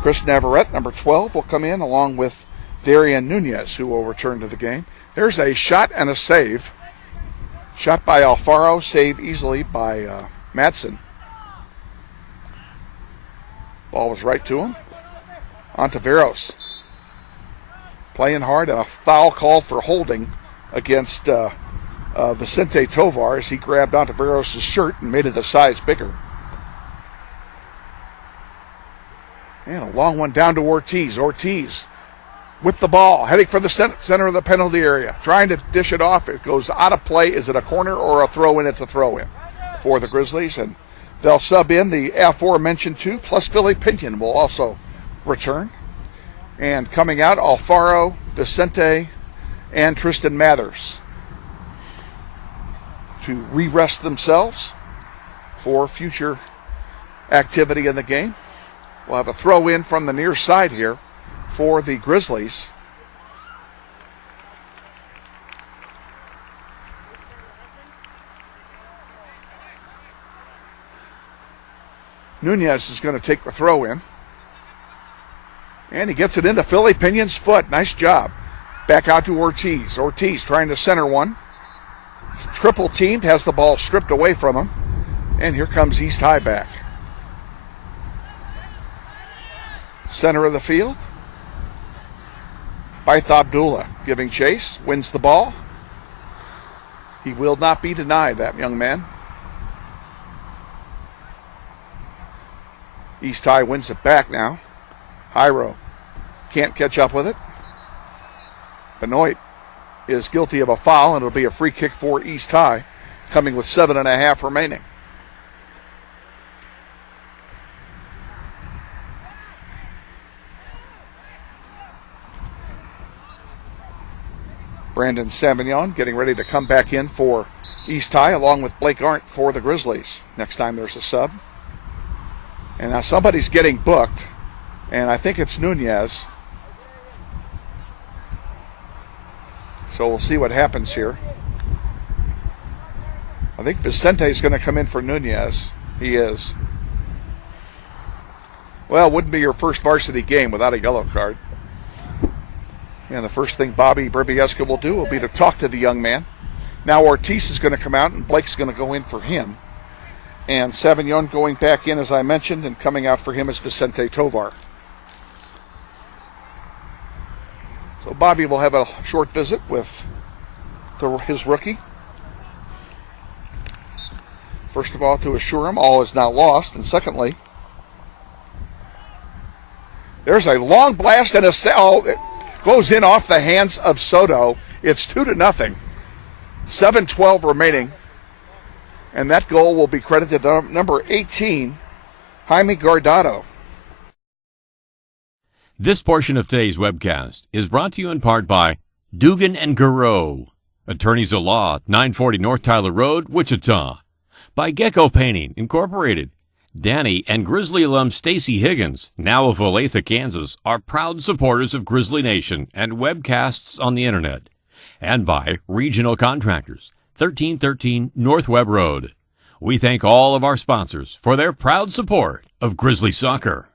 Chris Navarrete, number 12, will come in along with Darian Nunez, who will return to the game. There's a shot and a save Shot by Alfaro, save easily by Madsen. Ball was right to him. Ontiveros playing hard, and a foul call for holding against Vicente Tovar as he grabbed Ontiveros' shirt and made it a size bigger. And a long one down to Ortiz. Ortiz with the ball, heading for the center of the penalty area, trying to dish it off. It goes out of play. Is it a corner or a throw-in? It's a throw-in for the Grizzlies, and they'll sub in the aforementioned two, plus Philly Pinion will also return. And coming out, Alfaro, Vicente, and Tristan Mathers to re-rest themselves for future activity in the game. We'll have a throw-in from the near side here for the Grizzlies. Nunez is going to take the throw-in. And he gets it into Philly Pinion's foot. Nice job. Back out to Ortiz. Ortiz trying to center one. Triple teamed, has the ball stripped away from him. And here comes East High back. Center of the field. Baith Abdullah giving chase. Wins the ball. He will not be denied, that young man. East High wins it back now. Hyro can't catch up with it. Benoit is guilty of a foul, and it'll be a free kick for East High, coming with 7.5 remaining. Brandon Savignon getting ready to come back in for East High, along with Blake Arndt for the Grizzlies. Next time there's a sub. And now somebody's getting booked, and I think it's Nunez. So we'll see what happens here. I think Vicente's going to come in for Nunez. He is. Well, it wouldn't be your first varsity game without a yellow card. And the first thing Bobby Brubieska will do will be to talk to the young man. Now Ortiz is going to come out, and Blake's going to go in for him. And Savignon going back in, as I mentioned, and coming out for him is Vicente Tovar. So Bobby will have a short visit with his rookie. First of all, to assure him all is now lost. And secondly, there's a long blast and a cell. It goes in off the hands of Soto. It's 2-0. 7:12 remaining. And that goal will be credited to number 18, Jaime Guardado. This portion of today's webcast is brought to you in part by Dugan and Garreau, attorneys at law, 940 North Tyler Road, Wichita. By Gecko Painting, Incorporated. Danny and Grizzly alum Stacy Higgins, now of Olathe, Kansas, are proud supporters of Grizzly Nation and webcasts on the internet. And by Regional Contractors, 1313 North Webb Road. We thank all of our sponsors for their proud support of Grizzly soccer.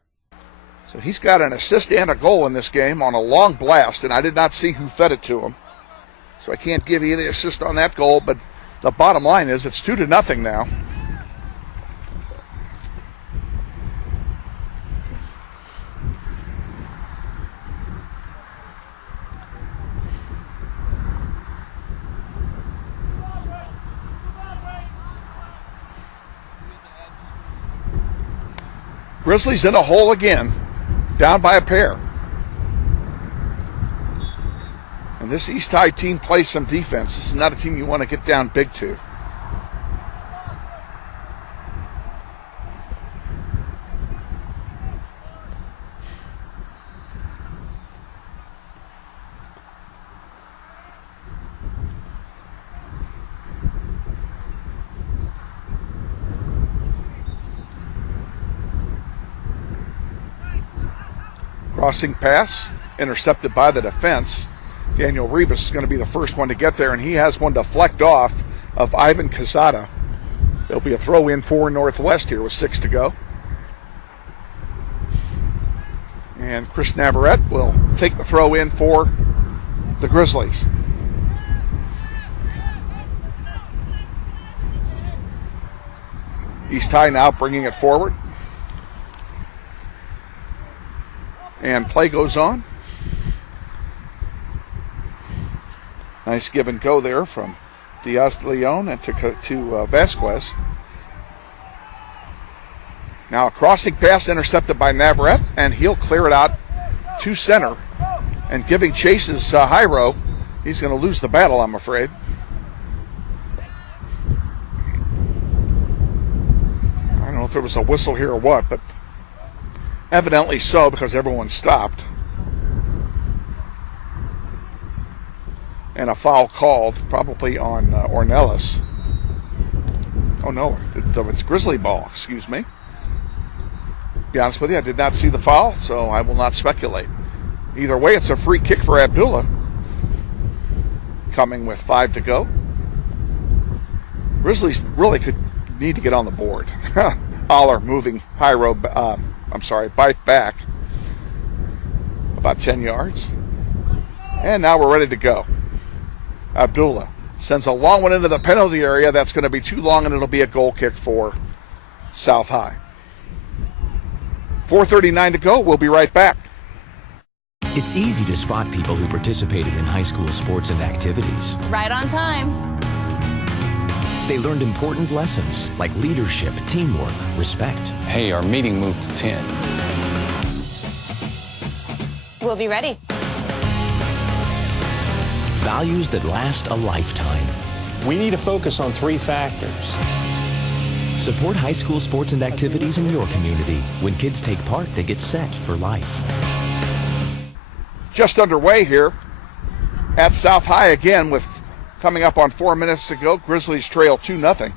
So he's got an assist and a goal in this game on a long blast, and I did not see who fed it to him. So I can't give you the assist on that goal, but the bottom line is it's 2-0 now. Grizzlies in a hole again, down by a pair. And this East High team plays some defense. This is not a team you want to get down big to. Crossing pass, intercepted by the defense. Daniel Rivas is going to be the first one to get there, and he has one deflect off of Ivan Casada. There'll be a throw in for Northwest here with 6 to go. And Chris Navarrete will take the throw in for the Grizzlies. East High now bringing it forward. And play goes on. Nice give and go there from Diaz de Leon and to Vasquez. Now a crossing pass intercepted by Navarrete, and he'll clear it out to center. And giving chases Jairo. He's going to lose the battle, I'm afraid. I don't know if there was a whistle here or what, but evidently so, because everyone stopped. And a foul called, probably on Ornelas. Oh no, it's Grizzly ball, excuse me. To be honest with you, I did not see the foul, so I will not speculate. Either way, it's a free kick for Abdullah. Coming with 5 to go. Grizzlies really could need to get on the board. Aller moving Bife back about 10 yards. And now we're ready to go. Abdullah sends a long one into the penalty area. That's going to be too long, and it'll be a goal kick for South High. 4:39 to go. We'll be right back. It's easy to spot people who participated in high school sports and activities. Right on time. They learned important lessons like leadership, teamwork, respect. Hey, our meeting moved to 10. We'll be ready. Values that last a lifetime. We need to focus on 3 factors. Support high school sports and activities in your community. When kids take part, they get set for life. Just underway here at South High again with coming up on 4 minutes to go. Grizzlies trail 2-0.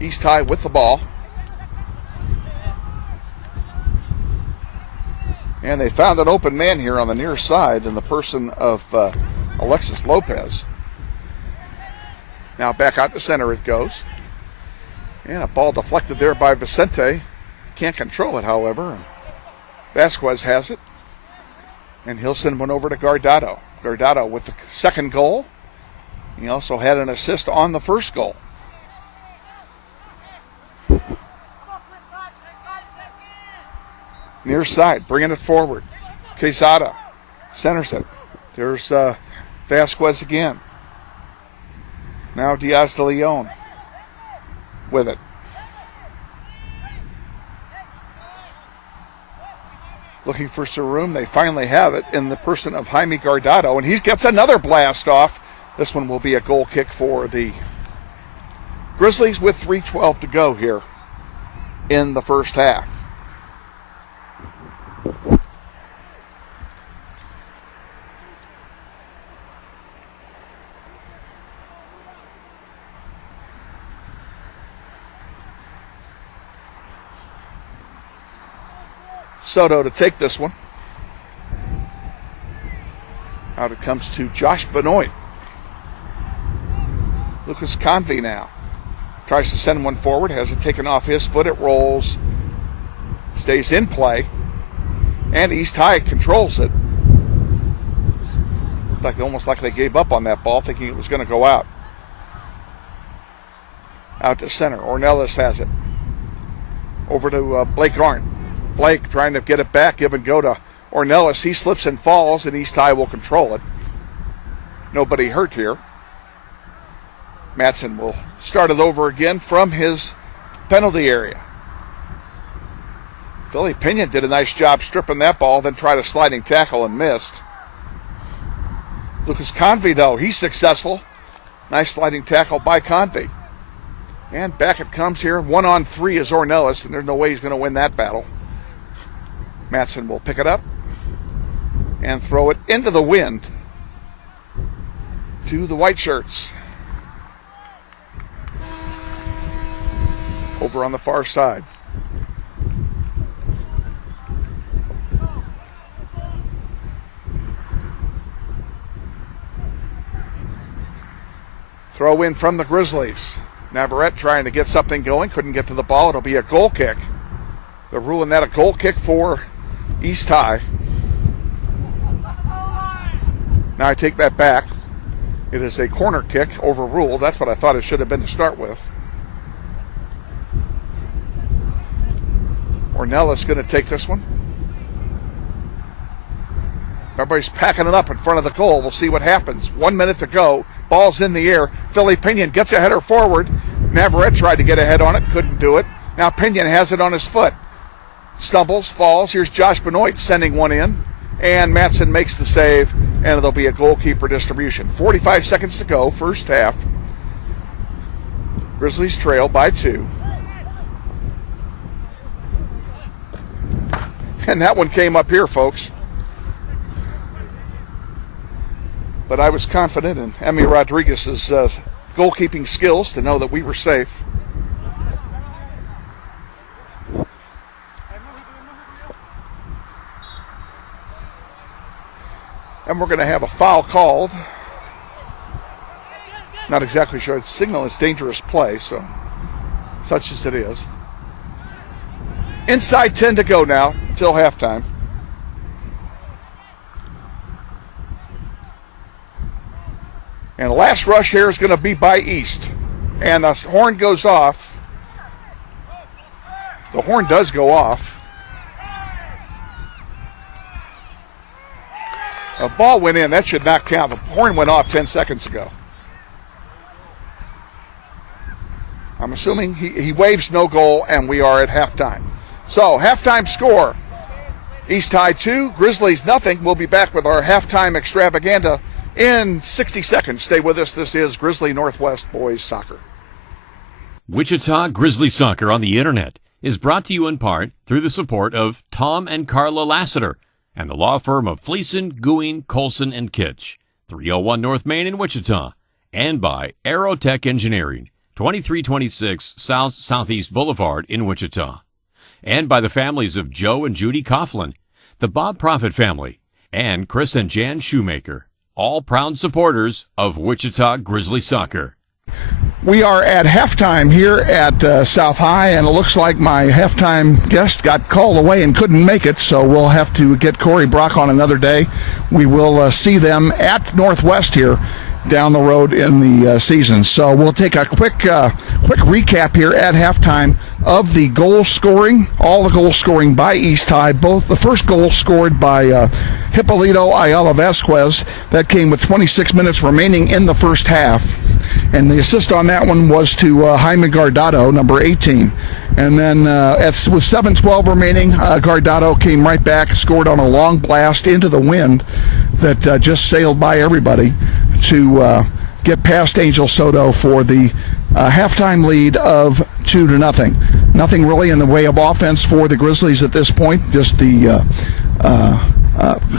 East High with the ball. And they found an open man here on the near side in the person of Alexis Lopez. Now back out to center it goes. And a ball deflected there by Vicente. Can't control it, however. Vasquez has it. And he'll send one over to Guardado. Guardado with the second goal. He also had an assist on the first goal. Near side, bringing it forward. Quesada centers it. There's Vasquez again. Now Diaz de Leon with it. Looking for some room. They finally have it in the person of Jaime Guardado, and he gets another blast off. This one will be a goal kick for the Grizzlies with 3:12 to go here in the first half. Soto to take this one. Out it comes to Josh Benoit. Lucas Convey now. Tries to send one forward. Has it taken off his foot. It rolls. Stays in play. And East High controls it. Almost like they gave up on that ball, thinking it was going to go out. Out to center. Ornelas has it. Over to Blake Arndt. Blake trying to get it back, give and go to Ornelas. He slips and falls, and East High will control it. Nobody hurt here. Matson will start it over again from his penalty area. Philly Pena did a nice job stripping that ball, then tried a sliding tackle and missed. Lucas Convey, though, he's successful. Nice sliding tackle by Convey. And back it comes here. 1-on-3 is Ornelas, and there's no way he's going to win that battle. Matson will pick it up and throw it into the wind to the white shirts. Over on the far side. Throw in from the Grizzlies. Navarrete trying to get something going. Couldn't get to the ball. It'll be a goal kick. They're ruling that a goal kick for East High. Now I take that back. It is a corner kick, overruled. That's what I thought it should have been to start with. Ornella's going to take this one. Everybody's packing it up in front of the goal. We'll see what happens. 1 minute to go. Ball's in the air. Philly Pinion gets a header forward. Navarrete tried to get ahead on it. Couldn't do it. Now Pinion has it on his foot. Stumbles, falls. Here's Josh Benoit sending one in. And Matson makes the save. And it'll be a goalkeeper distribution. 45 seconds to go. First half. Grizzlies trail by 2. And that one came up here, folks. But I was confident in Emmy Rodriguez's goalkeeping skills to know that we were safe. And we're going to have a foul called. Not exactly sure. It's signal is dangerous play, so such as it is. Inside 10 to go now, till halftime. And the last rush here is going to be by East. And the horn goes off. The horn does go off. A ball went in. That should not count. The horn went off 10 seconds ago. I'm assuming he waves no goal, and we are at halftime. So, halftime score. East High 2, Grizzlies nothing. We'll be back with our halftime extravaganza in 60 seconds. Stay with us. This is Grizzly Northwest Boys Soccer. Wichita Grizzly Soccer on the Internet is brought to you in part through the support of Tom and Carla Lassiter and the law firm of Fleeson, Gooing, Colson, and Kitch, 301 North Main in Wichita, and by Aerotech Engineering, 2326 South Southeast Boulevard in Wichita, and by the families of Joe and Judy Coughlin, the Bob Profit family, and Chris and Jan Shoemaker, all proud supporters of Wichita Grizzly Soccer. We are at halftime here at South High, and it looks like my halftime guest got called away and couldn't make it, so we'll have to get Corey Brock on another day. We will see them at Northwest here down the road in the season. So we'll take a quick recap here at halftime of the goal scoring, all the goal scoring by East High. Both the first goal scored by Hippolito Ayala Vasquez. That came with 26 minutes remaining in the first half. And the assist on that one was to Jaime Guardado, number 18. And then with 7:12 remaining, Guardado came right back, scored on a long blast into the wind that just sailed by everybody to get past Angel Soto for the halftime lead of 2-0. Nothing really in the way of offense for the Grizzlies at this point, just the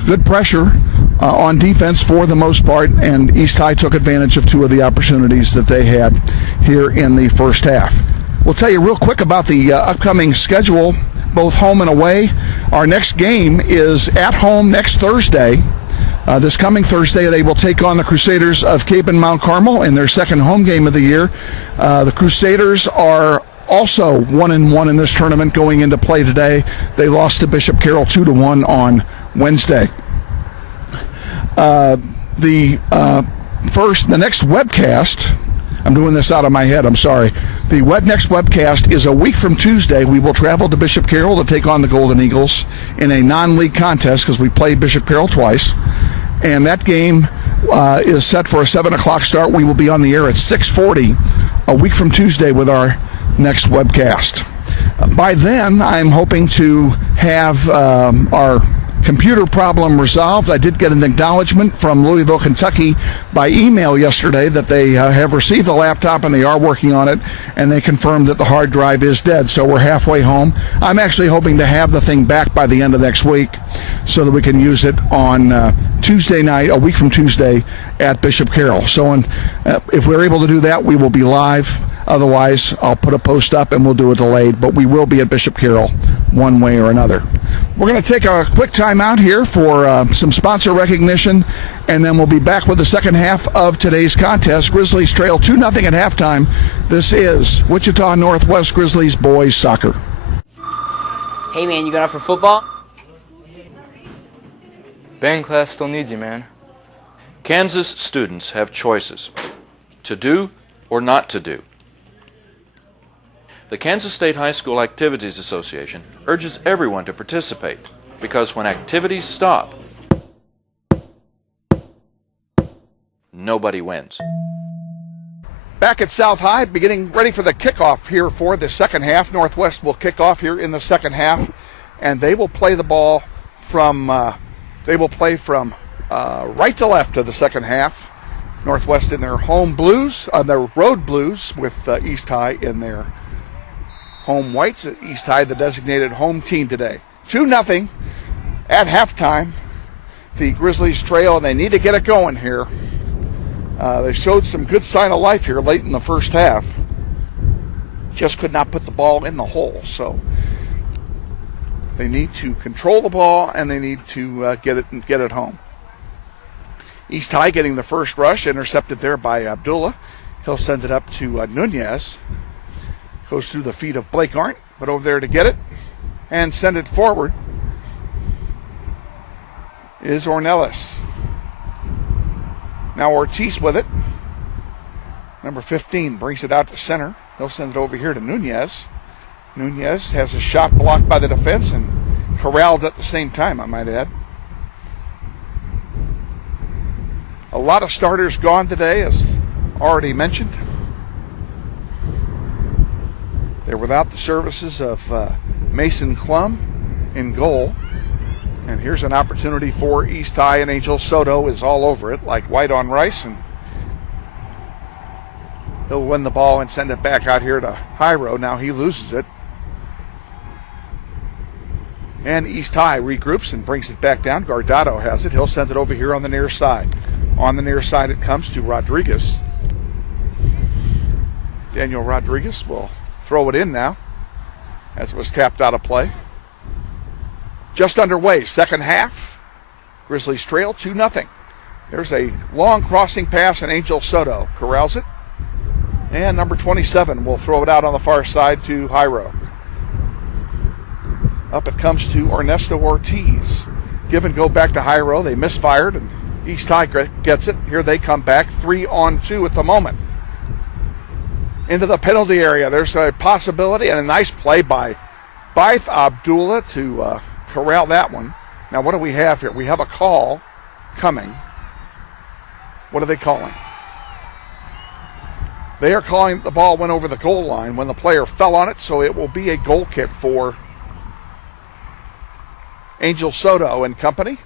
good pressure on defense for the most part, and East High took advantage of 2 of the opportunities that they had here in the first half. We'll tell you real quick about the upcoming schedule, both home and away. Our next game is at home next Thursday. This coming Thursday, they will take on the Crusaders of Cape and Mount Carmel in their second home game of the year. The Crusaders are also 1-1 in this tournament going into play today. They lost to Bishop Carroll 2-1 on Wednesday. The next webcast, I'm doing this out of my head, I'm sorry. The next webcast is a week from Tuesday. We will travel to Bishop Carroll to take on the Golden Eagles in a non-league contest because we played Bishop Carroll twice. And that game is set for a 7 o'clock start. We will be on the air at 6:40 a week from Tuesday with our next webcast. By then, I'm hoping to have our computer problem resolved. I did get an acknowledgement from Louisville, Kentucky by email yesterday that they have received the laptop and they are working on it, and they confirmed that the hard drive is dead, so we're halfway home. I'm actually hoping to have the thing back by the end of next week so that we can use it on Tuesday night, a week from Tuesday, at Bishop Carroll. So if we're able to do that, we will be live. Otherwise, I'll put a post up and we'll do it delayed, but we will be at Bishop Carroll one way or another. We're going to take a quick time out here for some sponsor recognition, and then we'll be back with the second half of today's contest. Grizzlies trail 2-0 at halftime. This is Wichita Northwest Grizzlies Boys Soccer. Hey, man, you got up for football? Band class still needs you, man. Kansas students have choices: to do or not to do. The Kansas State High School Activities Association urges everyone to participate because when activities stop, nobody wins. Back at South High, beginning ready for the kickoff here for the second half. Northwest will kick off here in the second half, and they will play the ball from right to left of the second half. Northwest in their home blues, their road blues, with East High in their home whites. East High, the designated home team today. 2-0 at halftime. The Grizzlies trail, and they need to get it going here. They showed some good sign of life here late in the first half. Just could not put the ball in the hole, so they need to control the ball and they need to get it home. East High getting the first rush, intercepted there by Abdullah. He'll send it up to Nunez. Goes through the feet of Blake Arndt, but over there to get it and send it forward is Ornelas. Now Ortiz with it. Number 15 brings it out to center. He'll send it over here to Nunez. Nunez has a shot blocked by the defense and corralled at the same time, I might add. A lot of starters gone today, as already mentioned. They're without the services of Mason Klum in goal. And here's an opportunity for East High, and Angel Soto is all over it like white on rice, and he'll win the ball and send it back out here to Hyro. Now he loses it. And East High regroups and brings it back down. Guardado has it. He'll send it over here on the near side. On the near side it comes to Rodriguez. Daniel Rodriguez will throw it in now as it was tapped out of play. Just underway, second half. Grizzlies trail 2-0. There's a long crossing pass, and Angel Soto corrals it. And number 27 will throw it out on the far side to Hyro. Up it comes to Ernesto Ortiz. Give and go back to Hyro. They misfired, and East High gets it. Here they come back, 3-on-2 at the moment. Into the penalty area. There's a possibility, and a nice play by Baith Abdullah to corral that one. Now what do we have here? We have a call coming. What are they calling? They are calling the ball went over the goal line when the player fell on it, so it will be a goal kick for Angel Soto and company.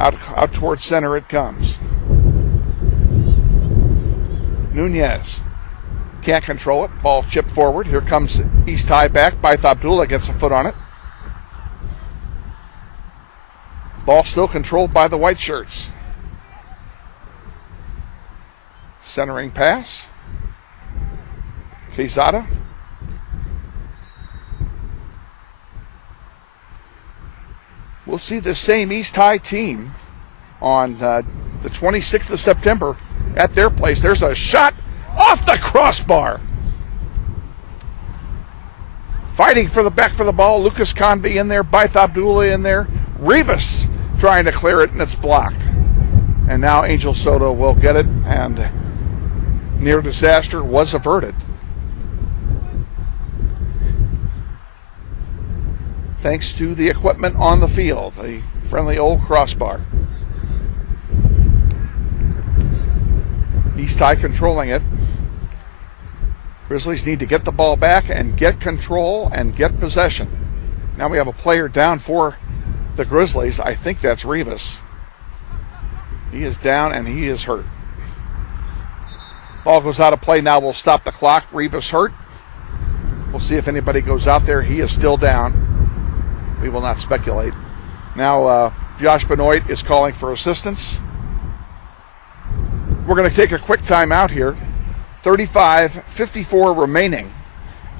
Out towards center it comes. Nunez can't control it. Ball chipped forward. Here comes East High back. Baith Abdullah gets a foot on it. Ball still controlled by the white shirts. Centering pass. Quezada. We'll see the same East High team on the 26th of September at their place. There's a shot off the crossbar. Fighting for the back for the ball. Lucas Convey in there. Baith Abdullah in there. Rivas trying to clear it, and it's blocked. And now Angel Soto will get it, and near disaster was averted. Thanks to the equipment on the field, the friendly old crossbar. East High controlling it. Grizzlies need to get the ball back and get control and get possession. Now we have a player down for the Grizzlies. I think that's Rivas. He is down and he is hurt. Ball goes out of play. Now we'll stop the clock. Rivas hurt. We'll see if anybody goes out there. He is still down. We will not speculate. Now Josh Benoit is calling for assistance. We're going to take a quick time out here. 35:54 remaining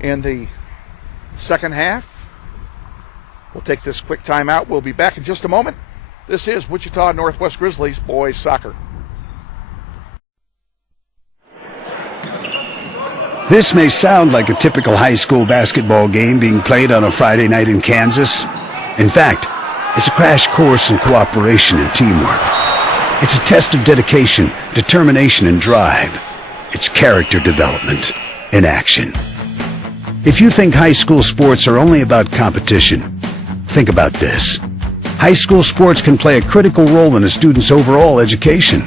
in the second half. We'll take this quick time out. We'll be back in just a moment. This is Wichita Northwest Grizzlies boys soccer. This may sound like a typical high school basketball game being played on a Friday night in Kansas, In fact, it's a crash course in cooperation and teamwork. It's a test of dedication, determination, and drive. It's character development in action. If you think high school sports are only about competition, think about this. High school sports can play a critical role in a student's overall education.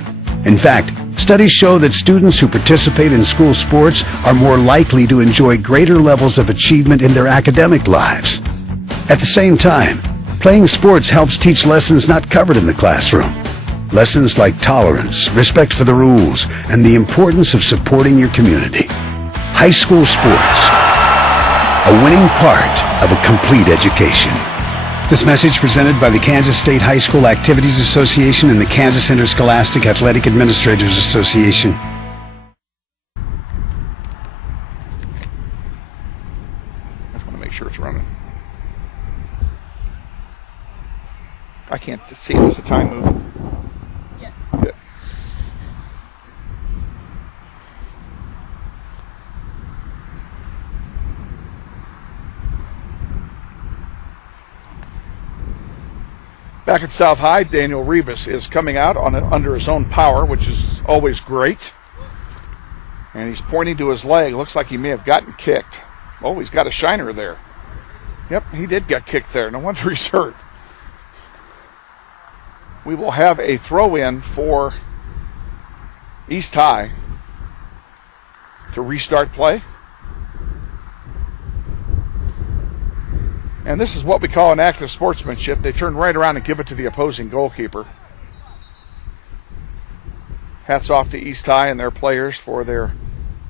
In fact, studies show that students who participate in school sports are more likely to enjoy greater levels of achievement in their academic lives. At the same time, playing sports helps teach lessons not covered in the classroom. Lessons like tolerance, respect for the rules, and the importance of supporting your community. High school sports, a winning part of a complete education. This message presented by the Kansas State High School Activities Association and the Kansas Interscholastic Athletic Administrators Association. I just want to make sure it's running. I can't see it. Does the time move? Yes. Good. Back at South High, Daniel Rivas is coming out under his own power, which is always great. And he's pointing to his leg. Looks like he may have gotten kicked. Oh, he's got a shiner there. Yep, he did get kicked there. No wonder he's hurt. We will have a throw-in for East High to restart play. And this is what we call an act of sportsmanship. They turn right around and give it to the opposing goalkeeper. Hats off to East High and their players for their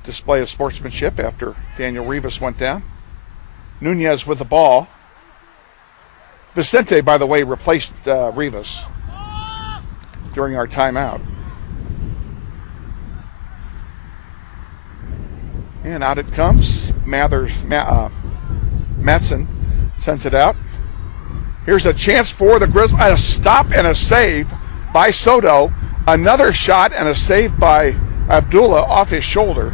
display of sportsmanship after Daniel Rivas went down. Nunez with the ball. Vicente, by the way, replaced Rivas during our timeout. And out it comes. Matson sends it out. Here's a chance for the Grizzlies. A stop and a save by Soto. Another shot and a save by Abdullah off his shoulder.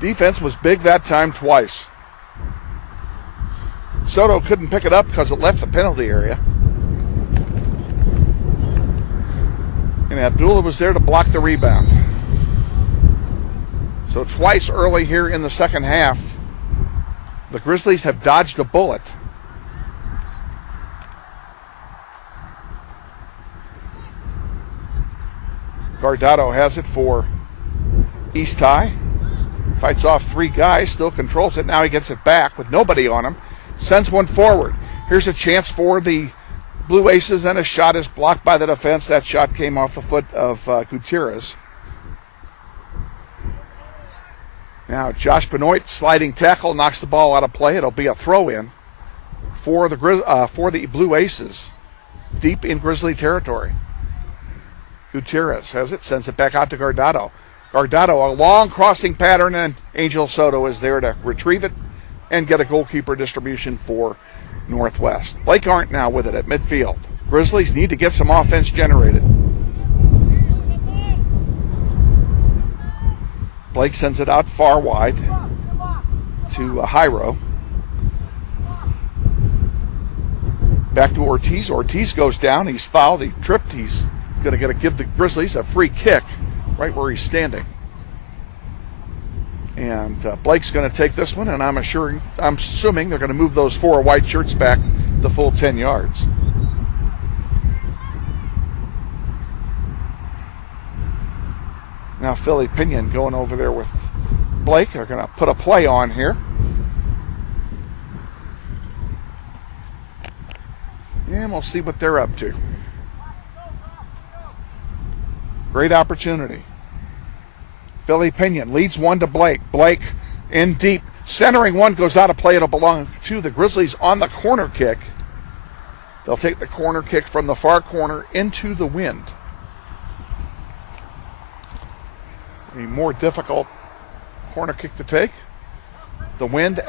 Defense was big that time twice. Soto couldn't pick it up because it left the penalty area. And Abdullah was there to block the rebound. So twice early here in the second half, the Grizzlies have dodged a bullet. Guardado has it for East High. Fights off three guys, still controls it. Now he gets it back with nobody on him. Sends one forward. Here's a chance for the Blue Aces, and a shot is blocked by the defense. That shot came off the foot of Gutierrez. Now Josh Benoit, sliding tackle, knocks the ball out of play. It'll be a throw-in for the Blue Aces, deep in Grizzly territory. Gutierrez has it, sends it back out to Guardado. Guardado, a long crossing pattern, and Angel Soto is there to retrieve it and get a goalkeeper distribution for Northwest. Blake Arndt now with it at midfield. Grizzlies need to get some offense generated. Blake sends it out far wide to Jairo. Back to Ortiz. Ortiz goes down. He's fouled. He tripped. He's going to give the Grizzlies a free kick right where he's standing. And Blake's going to take this one, and I'm assuming they're going to move those four white shirts back the full 10 yards. Now Philly Pinion going over there with Blake. They're going to put a play on here. And we'll see what they're up to. Great opportunity. Philly Pinion leads one to Blake. Blake in deep. Centering one goes out of play. It'll belong to the Grizzlies on the corner kick. They'll take the corner kick from the far corner into the wind. A more difficult corner kick to take. The wind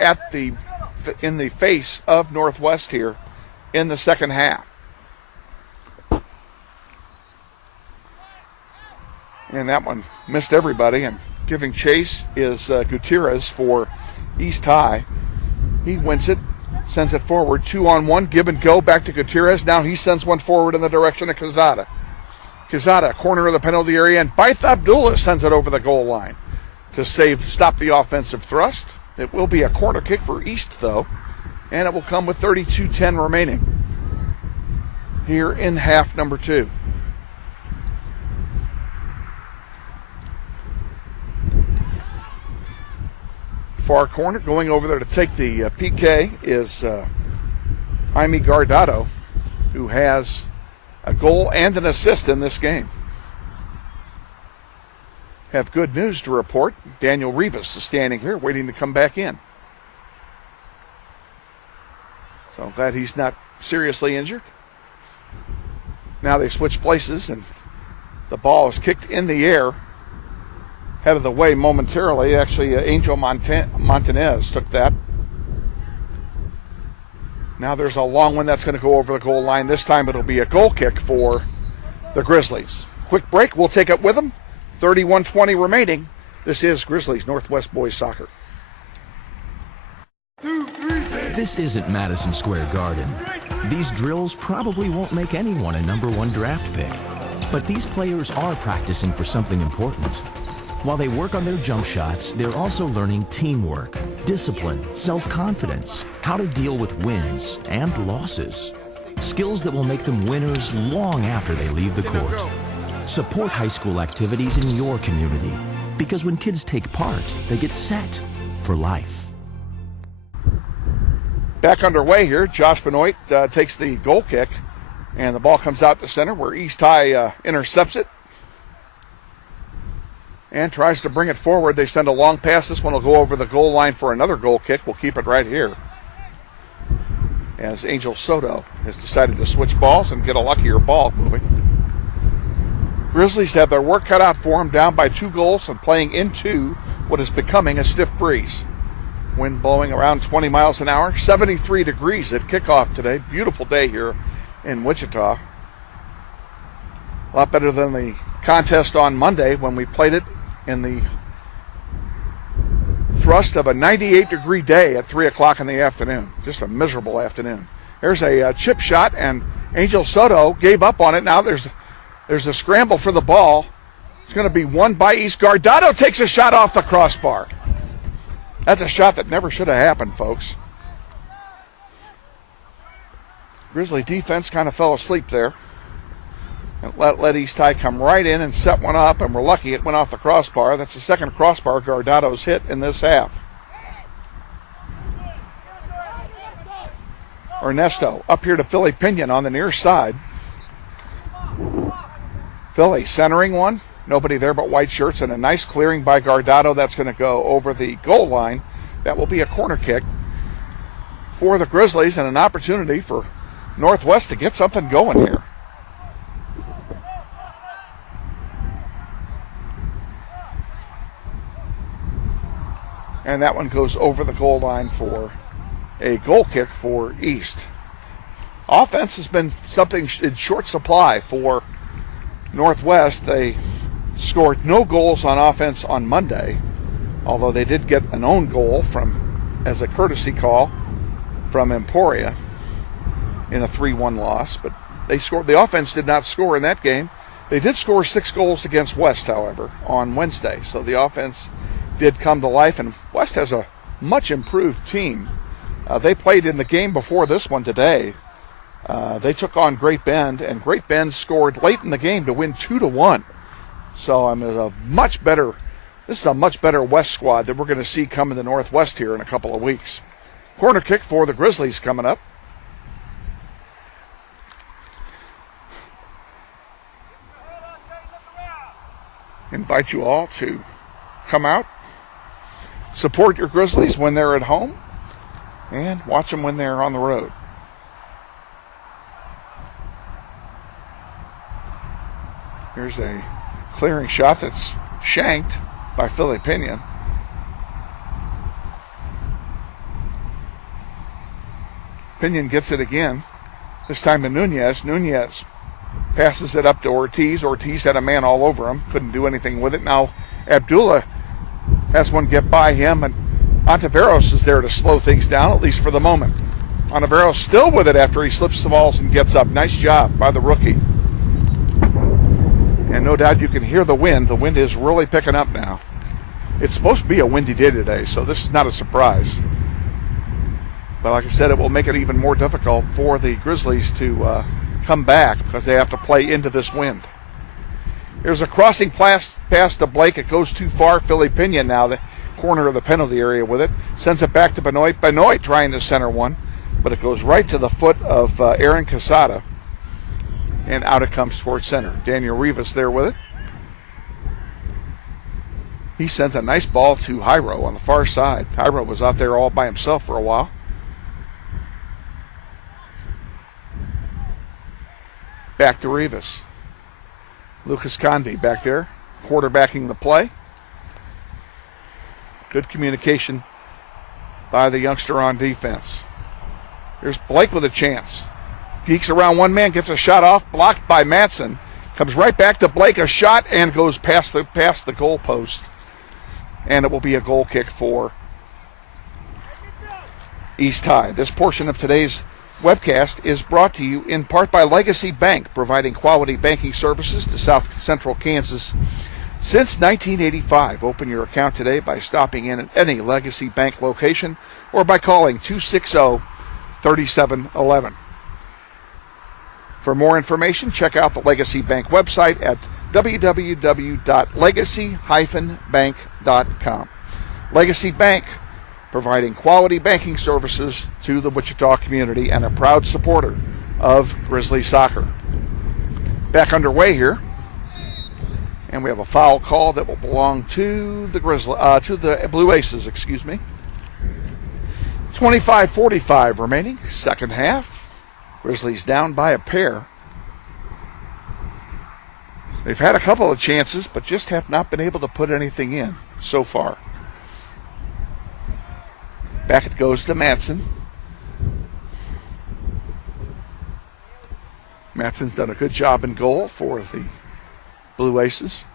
in the face of Northwest here in the second half. And that one missed everybody, and giving chase is Gutierrez for East High. He wins it, Sends it forward, 2-on-1, give and go, back to Gutierrez. Now he sends one forward in the direction of Quezada. Quezada, corner of the penalty area, and Baith Abdullah sends it over the goal line to stop the offensive thrust. It will be a corner kick for East, though, and it will come with 32:10 remaining here in half number 2. Far corner, going over there to take the PK is Jaime Guardado, who has a goal and an assist in this game. Have good news to report. Daniel Rivas is standing here waiting to come back in. So I'm glad he's not seriously injured. Now they switch places and the ball is kicked in the air. Head of the way momentarily. Actually, Angel Montanez took that. Now there's a long one that's going to go over the goal line. This time it'll be a goal kick for the Grizzlies. Quick break. We'll take it with them. 31:20 remaining. This is Grizzlies Northwest Boys Soccer. This isn't Madison Square Garden. These drills probably won't make anyone a #1 draft pick. But these players are practicing for something important. While they work on their jump shots, they're also learning teamwork, discipline, self-confidence, how to deal with wins and losses. Skills that will make them winners long after they leave the court. Support high school activities in your community, because when kids take part, they get set for life. Back underway here. Josh Benoit takes the goal kick, and the ball comes out to center where East High intercepts it and tries to bring it forward. They send a long pass. This one will go over the goal line for another goal kick. We'll keep it right here, as Angel Soto has decided to switch balls and get a luckier ball moving. Grizzlies have their work cut out for them, down by 2 goals and playing into what is becoming a stiff breeze. Wind blowing around 20 miles an hour. 73 degrees at kickoff today. Beautiful day here in Wichita. A lot better than the contest on Monday when we played it in the thrust of a 98-degree day at 3 o'clock in the afternoon. Just a miserable afternoon. There's a chip shot, and Angel Soto gave up on it. Now there's a scramble for the ball. It's going to be won by East. Guardado takes a shot off the crossbar. That's a shot that never should have happened, folks. Grizzly defense kind of fell asleep there. And let East High come right in and set one up, and we're lucky it went off the crossbar. That's the second crossbar Guardado's hit in this half. Ernesto up here to Philly Pinion on the near side. Philly centering one. Nobody there but white shirts, and a nice clearing by Guardado. That's going to go over the goal line. That will be a corner kick for the Grizzlies, and an opportunity for Northwest to get something going here. And that one goes over the goal line for a goal kick for East. Offense has been something in short supply for Northwest. They scored no goals on offense on Monday, although they did get an own goal as a courtesy call from Emporia in a 3-1 loss. But the offense did not score in that game. They did score 6 goals against West, however, on Wednesday. So the offense did come to life, and West has a much improved team. They played in the game before this one today. They took on Great Bend, and Great Bend scored late in the game to win 2-1. So this is a much better West squad that we're going to see come in the Northwest here in a couple of weeks. Corner kick for the Grizzlies coming up. Invite you all to come out, support your Grizzlies when they're at home, and watch them when they're on the road. Here's a clearing shot that's shanked by Philly Pinion. Pinion gets it again, this time to Nunez. Nunez passes it up to Ortiz. Ortiz had a man all over him, couldn't do anything with it. Now Abdullah has one get by him, and Ontiveros is there to slow things down, at least for the moment. Ontiveros still with it after he slips the balls and gets up. Nice job by the rookie. And no doubt you can hear the wind. The wind is really picking up now. It's supposed to be a windy day today, so this is not a surprise. But like I said, it will make it even more difficult for the Grizzlies to come back because they have to play into this wind. Here's a crossing pass to Blake. It goes too far. Philly Pinion now, the corner of the penalty area with it. Sends it back to Benoit. Benoit trying to center one, but it goes right to the foot of Aaron Quesada. And out it comes towards center. Daniel Rivas there with it. He sends a nice ball to Jairo on the far side. Jairo was out there all by himself for a while. Back to Rivas. Lucas Convey back there, quarterbacking the play. Good communication by the youngster on defense. Here's Blake with a chance. Geeks around one man, gets a shot off, blocked by Matson. Comes right back to Blake, a shot, and goes past the goal post. And it will be a goal kick for East High. This portion of today's webcast is brought to you in part by Legacy Bank, providing quality banking services to South Central Kansas since 1985. Open your account today by stopping in at any Legacy Bank location or by calling 260-3711. For more information, check out the Legacy Bank website at www.legacy-bank.com. Legacy Bank, providing quality banking services to the Wichita community and a proud supporter of Grizzly soccer. Back underway here, and we have a foul call that will belong to the Blue Aces. 25:45 remaining, second half. Grizzlies down by a pair. They've had a couple of chances, but just have not been able to put anything in so far. Back it goes to Matson. Matson's done a good job in goal for the Blue Aces,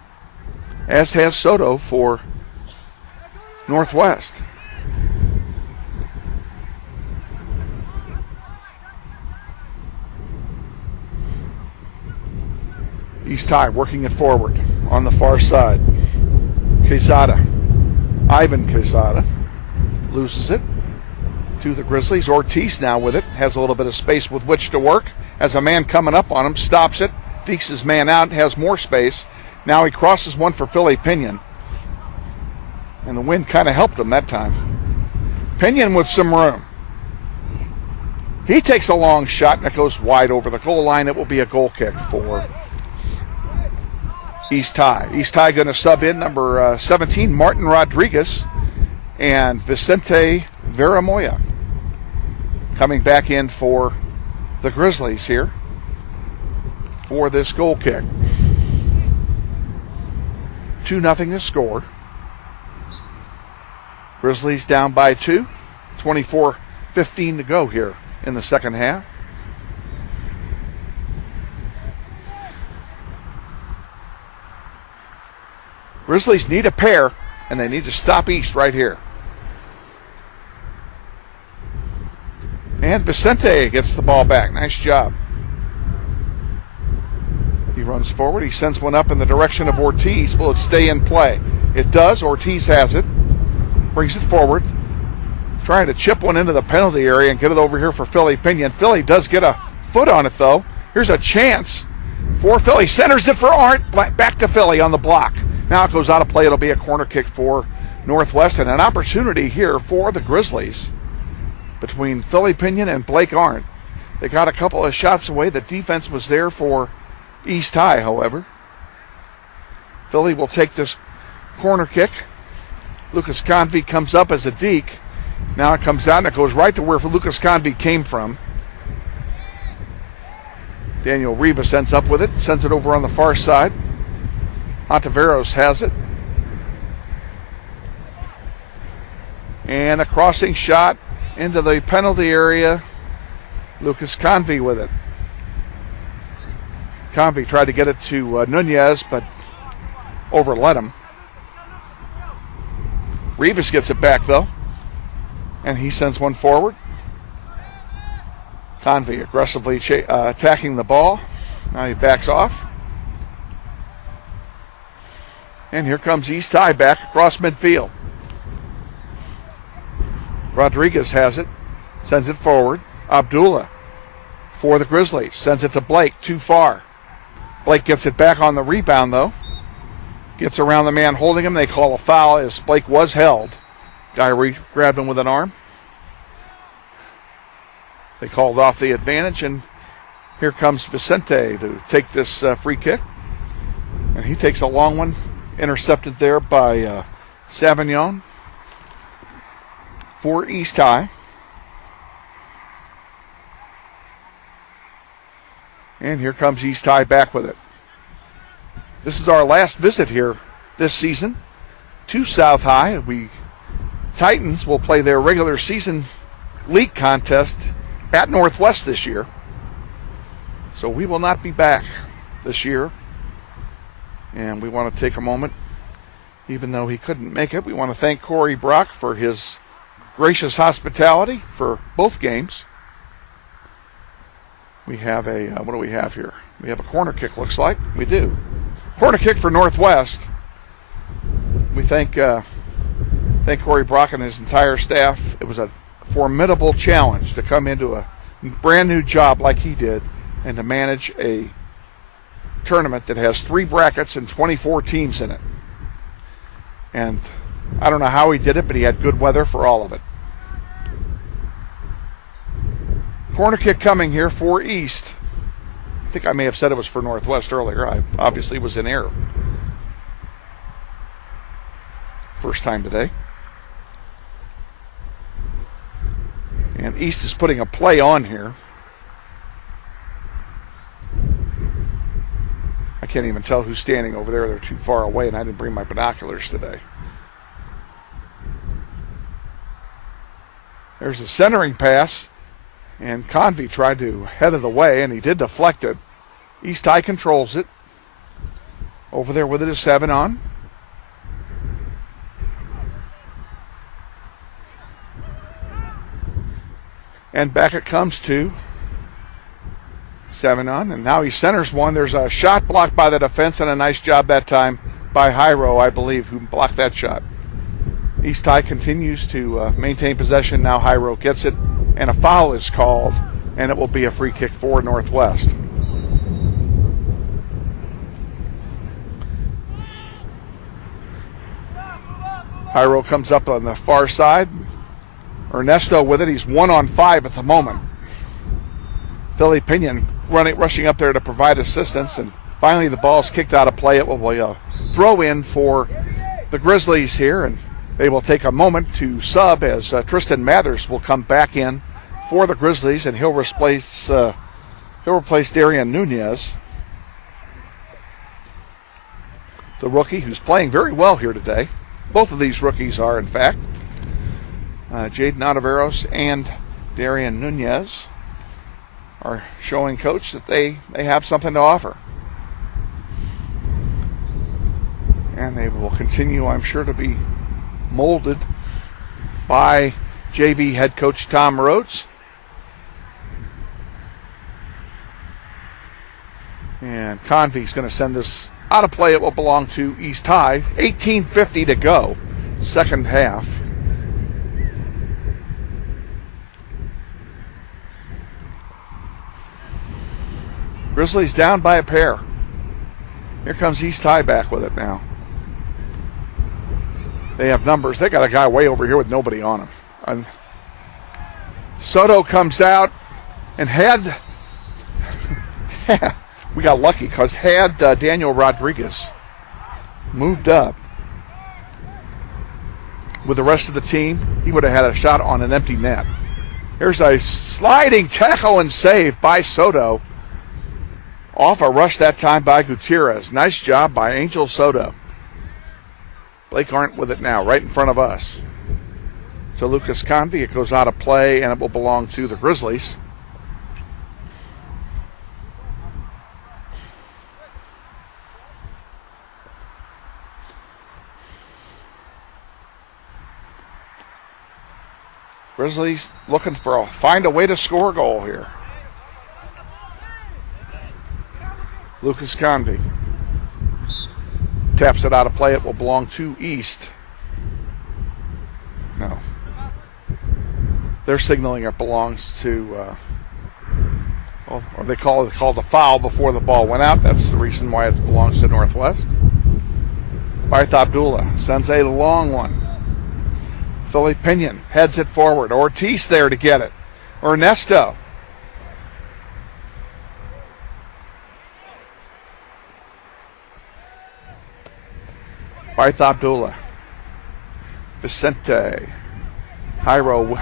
as has Soto for Northwest. East High working it forward on the far side. Quesada, Ivan Quesada, loses it to the Grizzlies. Ortiz now with it, has a little bit of space with which to work. Has a man coming up on him, stops it, dekes his man out, has more space. Now he crosses one for Philly Pinion. And the wind kind of helped him that time. Pinion with some room. He takes a long shot and it goes wide over the goal line. It will be a goal kick for East High. East High going to sub in number 17, Martin Rodriguez, and Vicente Veramoya coming back in for the Grizzlies here for this goal kick. 2-0 to score. Grizzlies down by 2. 24:15 to go here in the second half. Grizzlies need a pair, and they need to stop East right here. And Vicente gets the ball back. Nice job. He runs forward. He sends one up in the direction of Ortiz. Will it stay in play? It does. Ortiz has it. Brings it forward. Trying to chip one into the penalty area and get it over here for Philly Pinion. Philly does get a foot on it, though. Here's a chance for Philly. Centers it for Arndt. Back to Philly on the block. Now it goes out of play. It'll be a corner kick for Northwest, and an opportunity here for the Grizzlies between Philly Pinion and Blake Arndt. They got a couple of shots away. The defense was there for East High, however. Philly will take this corner kick. Lucas Convey comes up as a deke. Now it comes out and it goes right to where Lucas Convey came from. Daniel Rivas ends up with it, sends it over on the far side. Ontiveros has it. And a crossing shot into the penalty area. Lucas Convey with it. Convey tried to get it to Nunez, but overlet him. Rivas gets it back, though, and he sends one forward. Convey aggressively attacking the ball. Now he backs off. And here comes East High back across midfield. Rodriguez has it, sends it forward. Abdullah for the Grizzlies, sends it to Blake, too far. Blake gets it back on the rebound, though. Gets around the man holding him. They call a foul as Blake was held. Guy grabbed him with an arm. They called off the advantage, and here comes Vicente to take this free kick. And he takes a long one, intercepted there by Savignon for East High. And here comes East High back with it. This is our last visit here this season to South High. Titans will play their regular season league contest at Northwest this year. So we will not be back this year. And we want to take a moment, even though he couldn't make it, we want to thank Corey Brock for his gracious hospitality for both games. We have a, what do we have here? We have a corner kick, looks like. We do. Corner kick for Northwest. We thank Corey Brock and his entire staff. It was a formidable challenge to come into a brand new job like he did and to manage a tournament that has 3 brackets and 24 teams in it. And I don't know how he did it, but he had good weather for all of it. Corner kick coming here for East. I think I may have said it was for Northwest earlier. I obviously was in error. First time today. And East is putting a play on here. I can't even tell who's standing over there. They're too far away, and I didn't bring my binoculars today. There's a centering pass, and Convey tried to head of the way, and he did deflect it. East High controls it. Over there with it is Savignon. And back it comes to Savignon, and now he centers one. There's a shot blocked by the defense, and a nice job that time by Hyro, I believe, who blocked that shot. East High continues to maintain possession. Now Hyro gets it, and a foul is called, and it will be a free kick for Northwest. Hyro comes up on the far side. Ernesto with it. He's 1-on-5 at the moment. Philly Pinion rushing up there to provide assistance, and finally the ball's kicked out of play. It will be a throw in for the Grizzlies here, and they will take a moment to sub as Tristan Mathers will come back in for the Grizzlies, and he'll replace Darian Nunez, the rookie who's playing very well here today. Both of these rookies are, in fact. Jaden Otaveros and Darian Nunez are showing Coach that they have something to offer. And they will continue, I'm sure, to be molded by JV head coach Tom Rhodes. And Convey's going to send this out of play. It will belong to East High. 18:50 to go, second half. Grizzlies down by a pair. Here comes East High back with it now. They have numbers. They got a guy way over here with nobody on him. And Soto comes out and we got lucky because had Daniel Rodriguez moved up with the rest of the team, he would have had a shot on an empty net. Here's a sliding tackle and save by Soto. Off a rush that time by Gutierrez. Nice job by Angel Soto. Blake Arndt with it now, right in front of us. To Lucas Convey. It goes out of play, and it will belong to the Grizzlies. Grizzlies looking for find a way to score a goal here. Lucas Convey taps it out of play. It will belong to East. No. They're signaling it belongs to, or they called a foul before the ball went out. That's the reason why it belongs to Northwest. Barth Abdullah sends a long one. Philly Pinion heads it forward. Ortiz there to get it. Ernesto. Barth Abdullah. Vicente. Jairo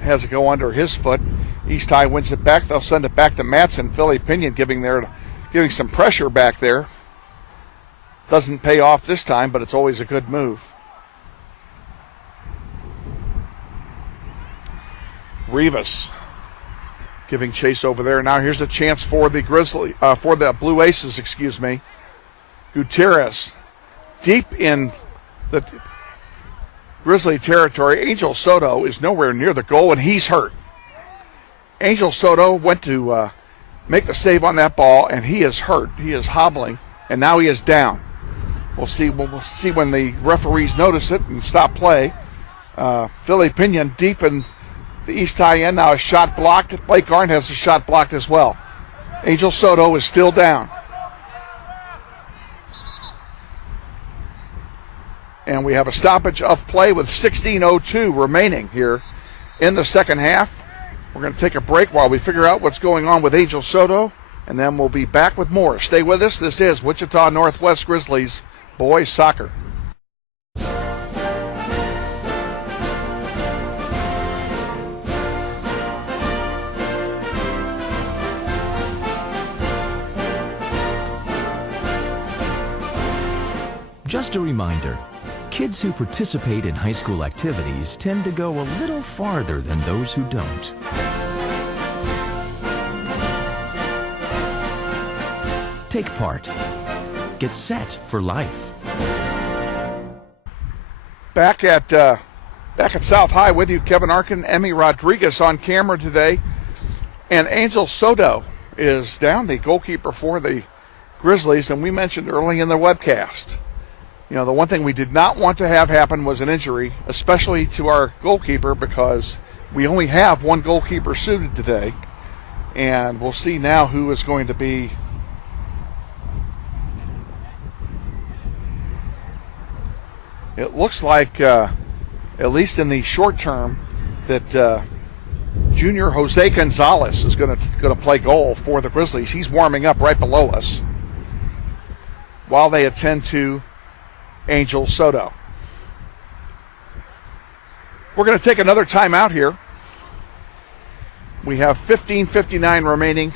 has it go under his foot. East High wins it back. They'll send it back to Matson. Philly Pinion giving some pressure back there. Doesn't pay off this time, but it's always a good move. Rivas giving chase over there. Now here's a chance for the Blue Aces, Gutierrez deep in the Grizzly territory. Angel Soto is nowhere near the goal, and he's hurt. Angel Soto went to make the save on that ball, and he is hurt. He is hobbling, and now he is down. We'll see when the referees notice it and stop play. Philly Pinion deep in the East High end. Now a shot blocked. Blake Arndt has a shot blocked as well. Angel Soto is still down. And we have a stoppage of play with 16:02 remaining here in the second half. We're going to take a break while we figure out what's going on with Angel Soto, and then we'll be back with more. Stay with us. This is Wichita Northwest Grizzlies boys soccer. Just a reminder, kids who participate in high school activities tend to go a little farther than those who don't. Take part. Get set for life. Back at South High with you, Kevin Arkin, Emmy Rodriguez on camera today. And Angel Soto is down, the goalkeeper for the Grizzlies, and we mentioned early in the webcast. You know, the one thing we did not want to have happen was an injury, especially to our goalkeeper, because we only have one goalkeeper suited today. And we'll see now who is going to be it looks like, at least in the short term, that junior Jose Gonzalez is going to play goal for the Grizzlies. He's warming up right below us while they attend to Angel Soto. We're going to take another timeout here. We have 15:59 remaining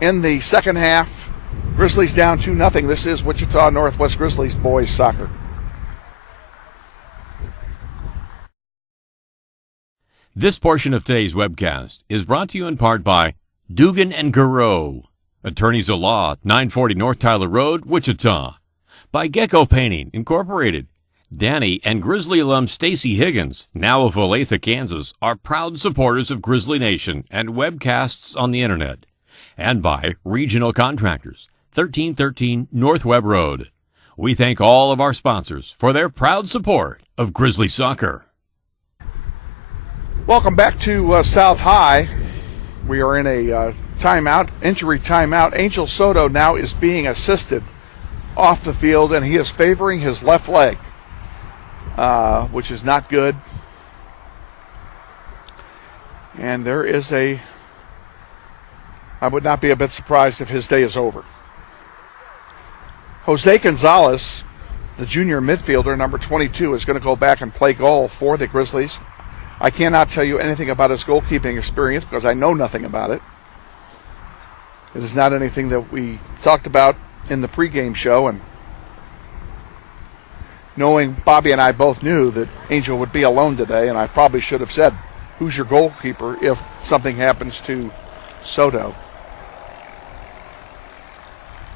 in the second half. Grizzlies down 2-0. This is Wichita Northwest Grizzlies boys soccer. This portion of today's webcast is brought to you in part by Dugan and Garreau, attorneys at law, 940 North Tyler Road, Wichita. By Gecko Painting, Incorporated. Danny and Grizzly alum Stacy Higgins, now of Olathe, Kansas, are proud supporters of Grizzly Nation and webcasts on the Internet. And by Regional Contractors, 1313 North Webb Road. We thank all of our sponsors for their proud support of Grizzly Soccer. Welcome back to South High. We are in a injury timeout. Angel Soto now is being assisted off the field, and he is favoring his left leg, which is not good. And there is I would not be a bit surprised if his day is over. Jose Gonzalez, the junior midfielder, number 22, is going to go back and play goal for the Grizzlies. I cannot tell you anything about his goalkeeping experience because I know nothing about it. It is not anything that we talked about in the pregame show, and knowing Bobby and I both knew that Angel would be alone today, and I probably should have said, who's your goalkeeper if something happens to Soto?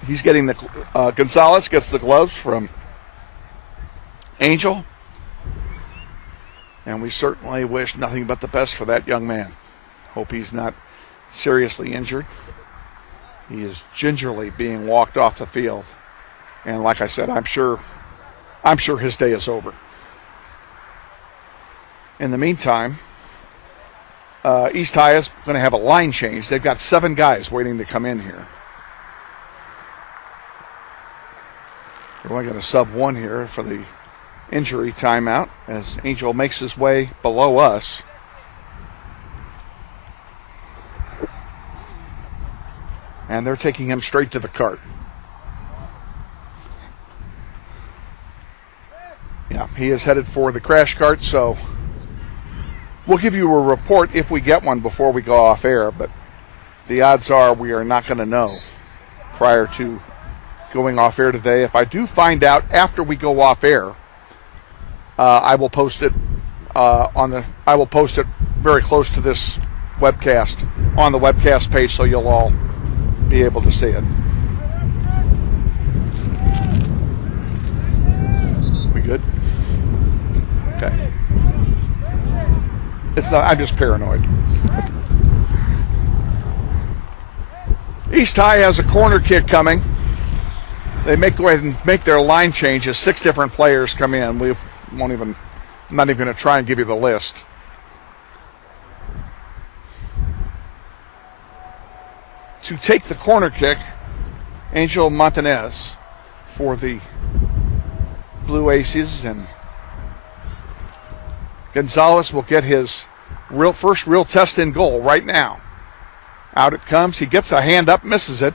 He's getting Gonzalez gets the gloves from Angel, and we certainly wish nothing but the best for that young man. Hope he's not seriously injured. He is gingerly being walked off the field. And like I said, I'm sure his day is over. In the meantime, East High is going to have a line change. They've got 7 guys waiting to come in here. We're only going to sub 1 here for the injury timeout as Angel makes his way below us. And they're taking him straight to the cart. Yeah, he is headed for the crash cart, so we'll give you a report if we get one before we go off air, but the odds are we are not going to know prior to going off air today. If I do find out after we go off air, I will post it I will post it very close to this webcast on the webcast page, so you'll all be able to see it. We good? Okay. It's not. I'm just paranoid. East High has a corner kick coming. They go ahead and make their line changes. 6 different players come in. I'm not even going to try and give you the list. To take the corner kick, Angel Montanez for the Blue Aces, and Gonzalez will get his first real test in goal right now. Out it comes. He gets a hand up, misses it.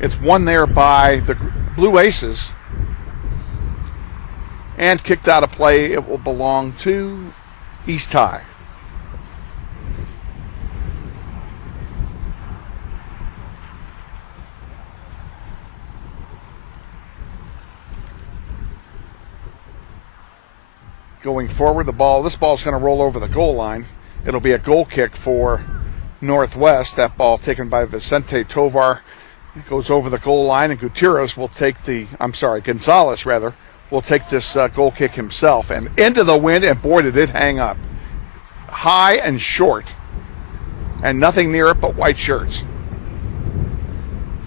It's won there by the Blue Aces. And kicked out of play. It will belong to East High. Going forward, this ball's going to roll over the goal line. It'll be a goal kick for Northwest. That ball taken by Vicente Tovar. It goes over the goal line, and Gonzalez will take this goal kick himself. And into the wind, and boy, did it hang up. High and short. And nothing near it but white shirts.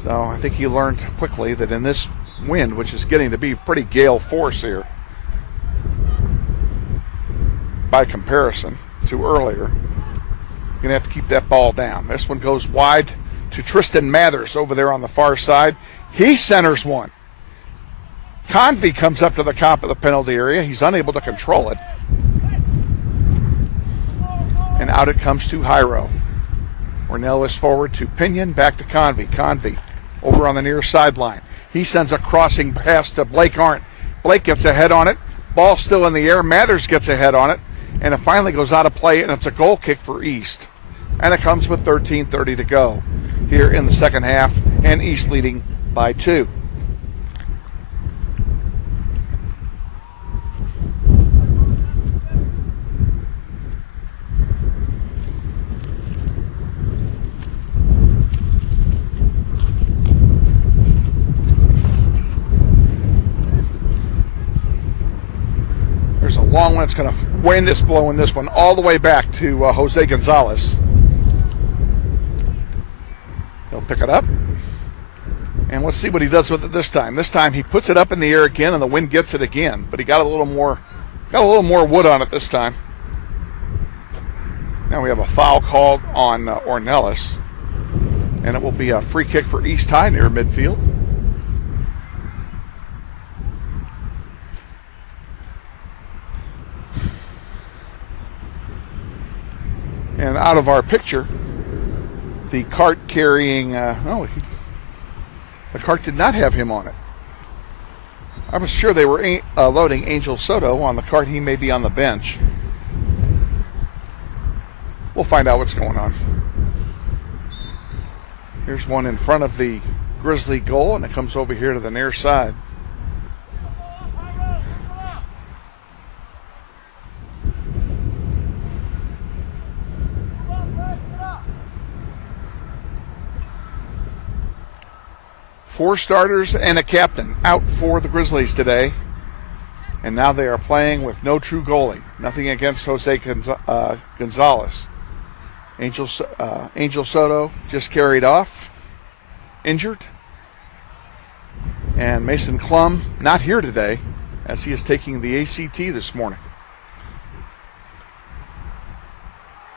So I think he learned quickly that in this wind, which is getting to be pretty gale force here, by comparison to earlier, you're going to have to keep that ball down. This one goes wide to Tristan Mathers over there on the far side. He centers one. Convey comes up to the top of the penalty area. He's unable to control it. And out it comes to Jairo. Ornelas forward to Pinion, back to Convey. Convey over on the near sideline. He sends a crossing pass to Blake Arndt. Blake gets a head on it. Ball still in the air. Mathers gets a head on it. And it finally goes out of play, and it's a goal kick for East. And it comes with 13:30 to go here in the second half, and East leading by 2. There's a long one. It's going to wind is blowing this one all the way back to Jose Gonzalez. He'll pick it up. And let's see what he does with it this time. This time he puts it up in the air again, and the wind gets it again. But he got a little more wood on it this time. Now we have a foul called on Ornelas. And it will be a free kick for East High near midfield. And out of our picture, the cart carrying, the cart did not have him on it. I was sure they were loading Angel Soto on the cart. He may be on the bench. We'll find out what's going on. Here's one in front of the Grizzly goal, and it comes over here to the near side. Four starters and a captain out for the Grizzlies today. And now they are playing with no true goalie. Nothing against Jose Gonzalez. Angel Soto just carried off. injured. And Mason Klum not here today as he is taking the ACT this morning.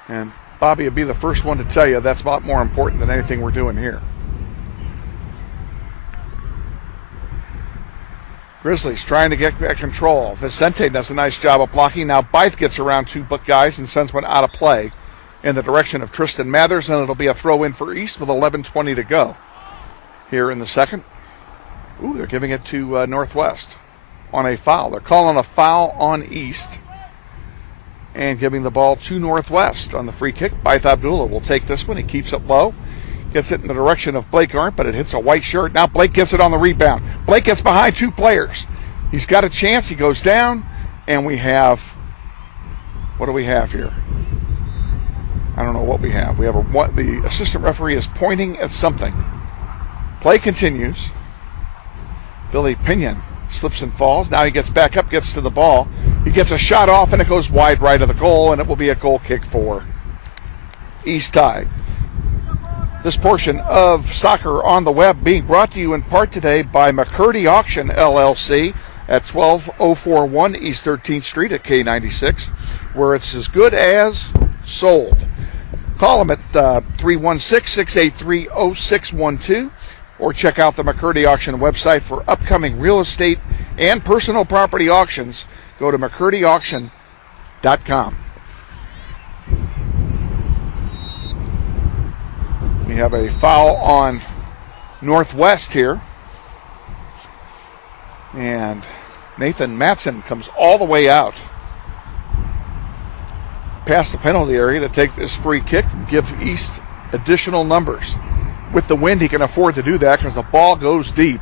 And Bobby will be the first one to tell you that's a lot more important than anything we're doing here. Grizzlies trying to get back control. Vicente does a nice job of blocking. Now Bythe gets around two guys and sends one out of play in the direction of Tristan Mathers, and it'll be a throw in for East with 11:20 to go here in the second. Ooh, they're giving it to Northwest on a foul. They're calling a foul on East and giving the ball to Northwest on the free kick. Bythe Abdullah will take this one. He keeps it low. Gets it in the direction of Blake Arndt, but it hits a white shirt. Now Blake gets it on the rebound. Blake gets behind two players. He's got a chance. He goes down, and we have, what do we have here? I don't know what we have. We have the assistant referee is pointing at something. Play continues. Billy Pinion slips and falls. Now he gets back up, gets to the ball. He gets a shot off, and it goes wide right of the goal, and it will be a goal kick for East High. This portion of Soccer on the Web being brought to you in part today by McCurdy Auction, LLC, at 12041 East 13th Street at K96, where it's as good as sold. Call them at 316-683-0612, or check out the McCurdy Auction website for upcoming real estate and personal property auctions. Go to McCurdyAuction.com. We have a foul on Northwest here. And Nathan Matson comes all the way out past the penalty area to take this free kick and give East additional numbers. With the wind, he can afford to do that because the ball goes deep.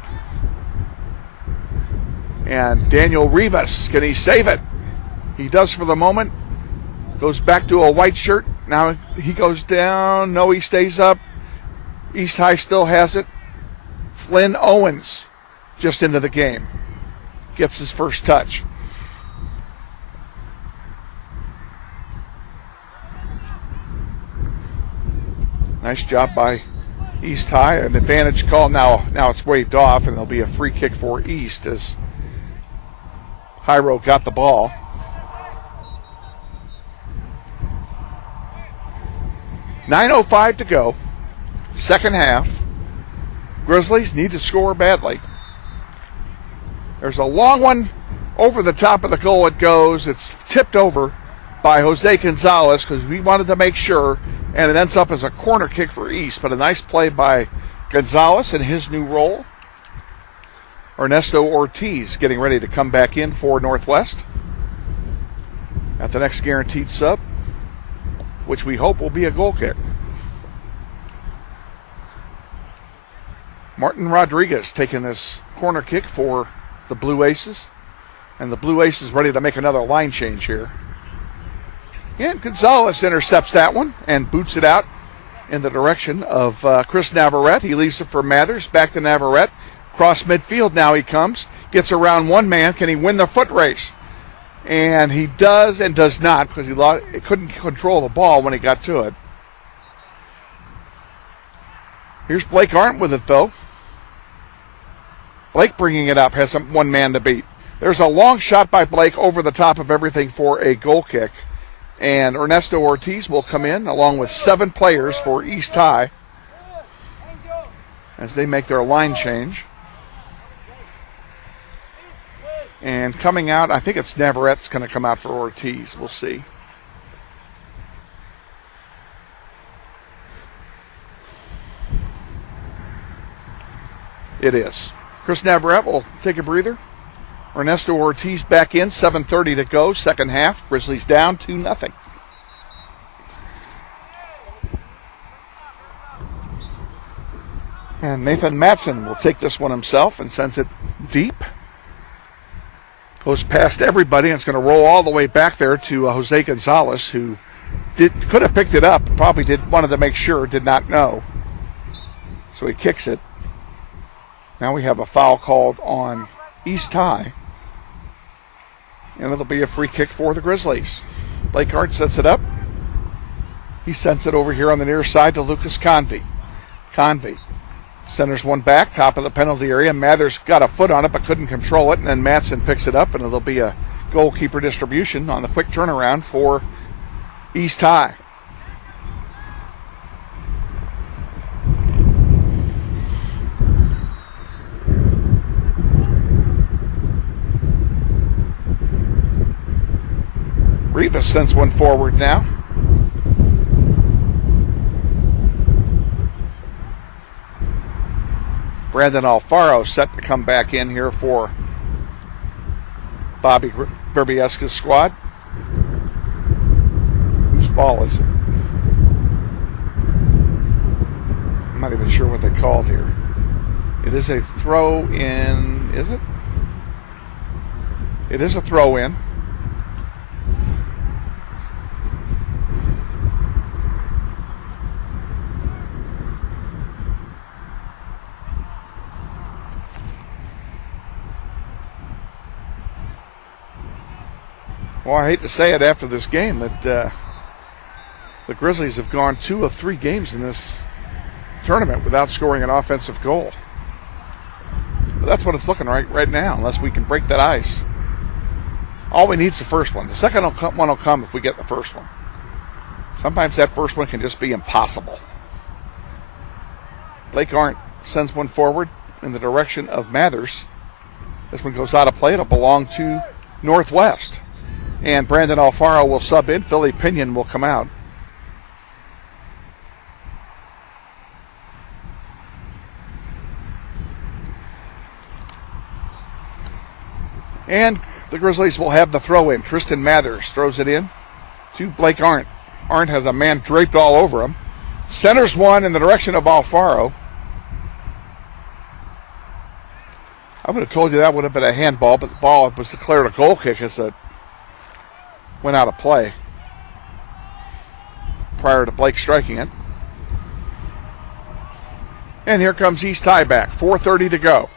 And Daniel Rivas, can he save it? He does for the moment. Goes back to a white shirt. Now he goes down. No, he stays up. East High still has it. Flynn Owens just into the game. Gets his first touch. Nice job by East High. An advantage call. Now it's waved off, and there'll be a free kick for East as Hyro got the ball. .9:05 to go. Second half. Grizzlies need to score badly. There's a long one over the top of the goal. It goes. It's tipped over by Jose Gonzalez because we wanted to make sure, and it ends up as a corner kick for East. But a nice play by Gonzalez in his new role. Ernesto Ortiz getting ready to come back in for Northwest at the next guaranteed sub, which we hope will be a goal kick. Martin Rodriguez taking this corner kick for the Blue Aces. And the Blue Aces ready to make another line change here. And Gonzalez intercepts that one and boots it out in the direction of Chris Navarrete. He leaves it for Mathers. Back to Navarrete. Cross midfield now he comes. Gets around one man. Can he win the foot race? And he does and does not because he couldn't control the ball when he got to it. Here's Blake Arndt with it, though. Blake bringing it up, has one man to beat. There's a long shot by Blake over the top of everything for a goal kick. And Ernesto Ortiz will come in along with 7 players for East High as they make their line change. And coming out, I think it's Navarrette's going to come out for Ortiz. We'll see. It is. Chris Navarrete will take a breather. Ernesto Ortiz back in, 7:30 to go, second half. Grizzlies down 2-0. And Nathan Matson will take this one himself and sends it deep. Goes past everybody, and it's going to roll all the way back there to Jose Gonzalez, who could have picked it up, probably wanted to make sure, did not know. So he kicks it. Now we have a foul called on East High. And it'll be a free kick for the Grizzlies. Blake Arndt sets it up. He sends it over here on the near side to Lucas Convey. Convey Centers one back, top of the penalty area. Mathers got a foot on it but couldn't control it, and then Matson picks it up, and it'll be a goalkeeper distribution on the quick turnaround for East High. Rivas sends one forward now. Brandon Alfaro set to come back in here for Bobby Berbieska's squad. Whose ball is it? I'm not even sure what they called here. It is a throw in, is it? It is a throw in. Well, I hate to say it after this game, but the Grizzlies have gone 2 of 3 games in this tournament without scoring an offensive goal. But that's what it's looking like right now, unless we can break that ice. All we need is the first one. The second one will come if we get the first one. Sometimes that first one can just be impossible. Blake Arndt sends one forward in the direction of Mathers. This one goes out of play. It'll belong to Northwest. And Brandon Alfaro will sub in. Philly Pinion will come out. And the Grizzlies will have the throw in. Tristan Mathers throws it in to Blake Arndt. Arndt has a man draped all over him. Centers one in the direction of Alfaro. I would have told you that would have been a handball, but the ball was declared a goal kick as it went out of play prior to Blake striking it. And here comes East High back. 4:30 to go.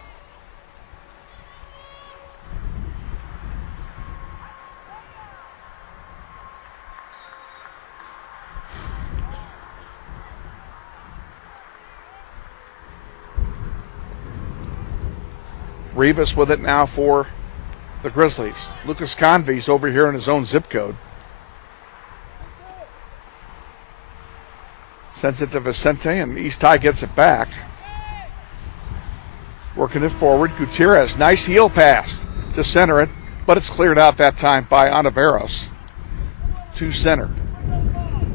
Rivas with it now for the Grizzlies. Lucas Convey's over here in his own zip code. Sends it to Vicente, and East High gets it back. Working it forward. Gutierrez, nice heel pass to center it, but it's cleared out that time by Ontiveros to center.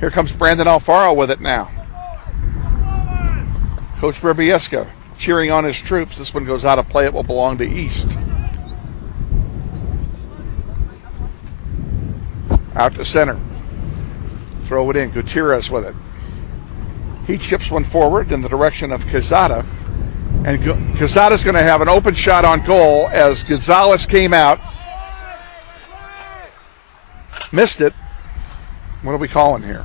Here comes Brandon Alfaro with it now. Coach Berbieska cheering on his troops. This one goes out of play. It will belong to East. Out to center. Throw it in. Gutierrez with it. He chips one forward in the direction of Quezada. And Quezada's going to have an open shot on goal as Gonzalez came out. Missed it. What are we calling here?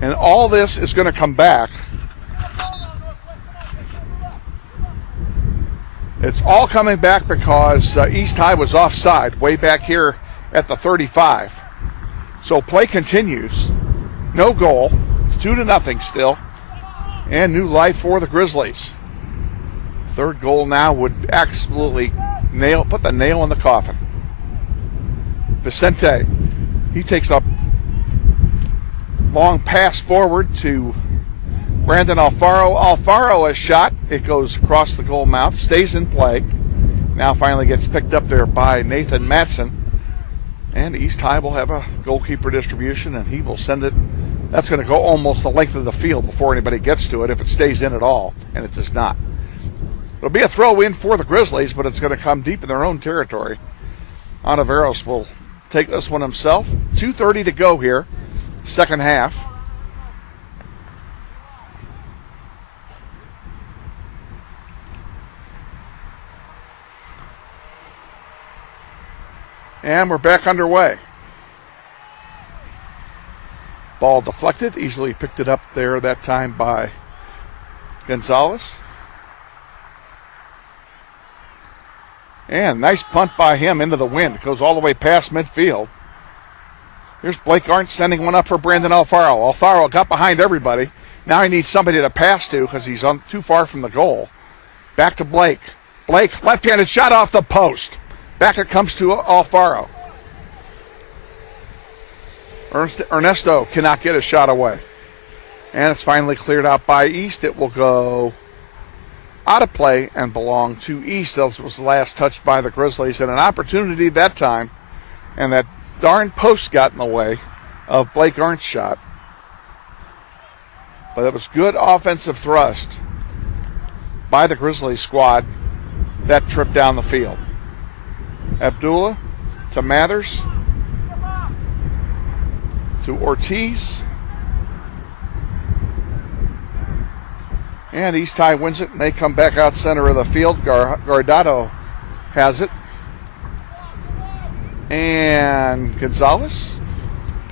And all this is going to come back. It's all coming back because East High was offside way back here at the 35. So play continues. No goal. It's 2-0 still. And new life for the Grizzlies. Third goal now would absolutely put the nail in the coffin. Vicente, he takes a long pass forward to Brandon Alfaro. Alfaro has shot. It goes across the goal mouth, stays in play. Now finally gets picked up there by Nathan Matson. And East High will have a goalkeeper distribution, and he will send it. That's going to go almost the length of the field before anybody gets to it, if it stays in at all, and it does not. It'll be a throw in for the Grizzlies, but it's going to come deep in their own territory. Ontiveros will take this one himself. 2:30 to go here, second half. And we're back underway. Ball deflected, easily picked it up there that time by Gonzalez. And nice punt by him into the wind. It goes all the way past midfield. Here's Blake Arndt sending one up for Brandon Alfaro. Alfaro got behind everybody. Now he needs somebody to pass to because he's too far from the goal. Back to Blake. Blake, left-handed shot off the post. Back it comes to Alfaro. Ernesto cannot get a shot away. And it's finally cleared out by East. It will go out of play and belong to East. That was the last touched by the Grizzlies. And an opportunity that time. And that darn post got in the way of Blake Arndt's shot. But it was good offensive thrust by the Grizzlies squad that trip down the field. Abdullah to Mathers to Ortiz. And East High wins it, and they come back out center of the field. Guardado has it. And Gonzalez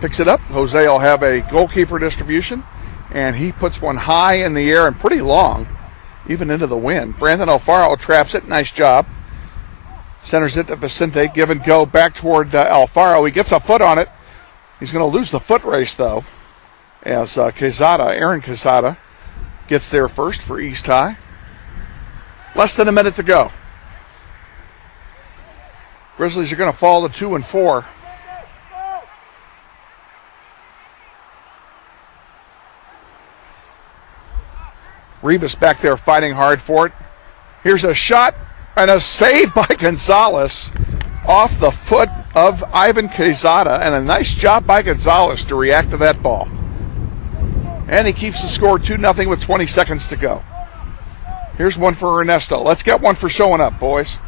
picks it up. Jose will have a goalkeeper distribution, and he puts one high in the air and pretty long, even into the wind. Brandon Alfaro traps it. Nice job. Centers it to Vicente. Give and go back toward Alfaro. He gets a foot on it. He's going to lose the foot race, though, as Aaron Quezada, gets there first for East High. Less than a minute to go. Grizzlies are going to fall to 2-4. Rivas back there fighting hard for it. Here's a shot and a save by Gonzalez off the foot of Ivan Quezada, and a nice job by Gonzalez to react to that ball. And he keeps the score 2-0 with 20 seconds to go. Here's one for Ernesto. Let's get one for showing up, boys.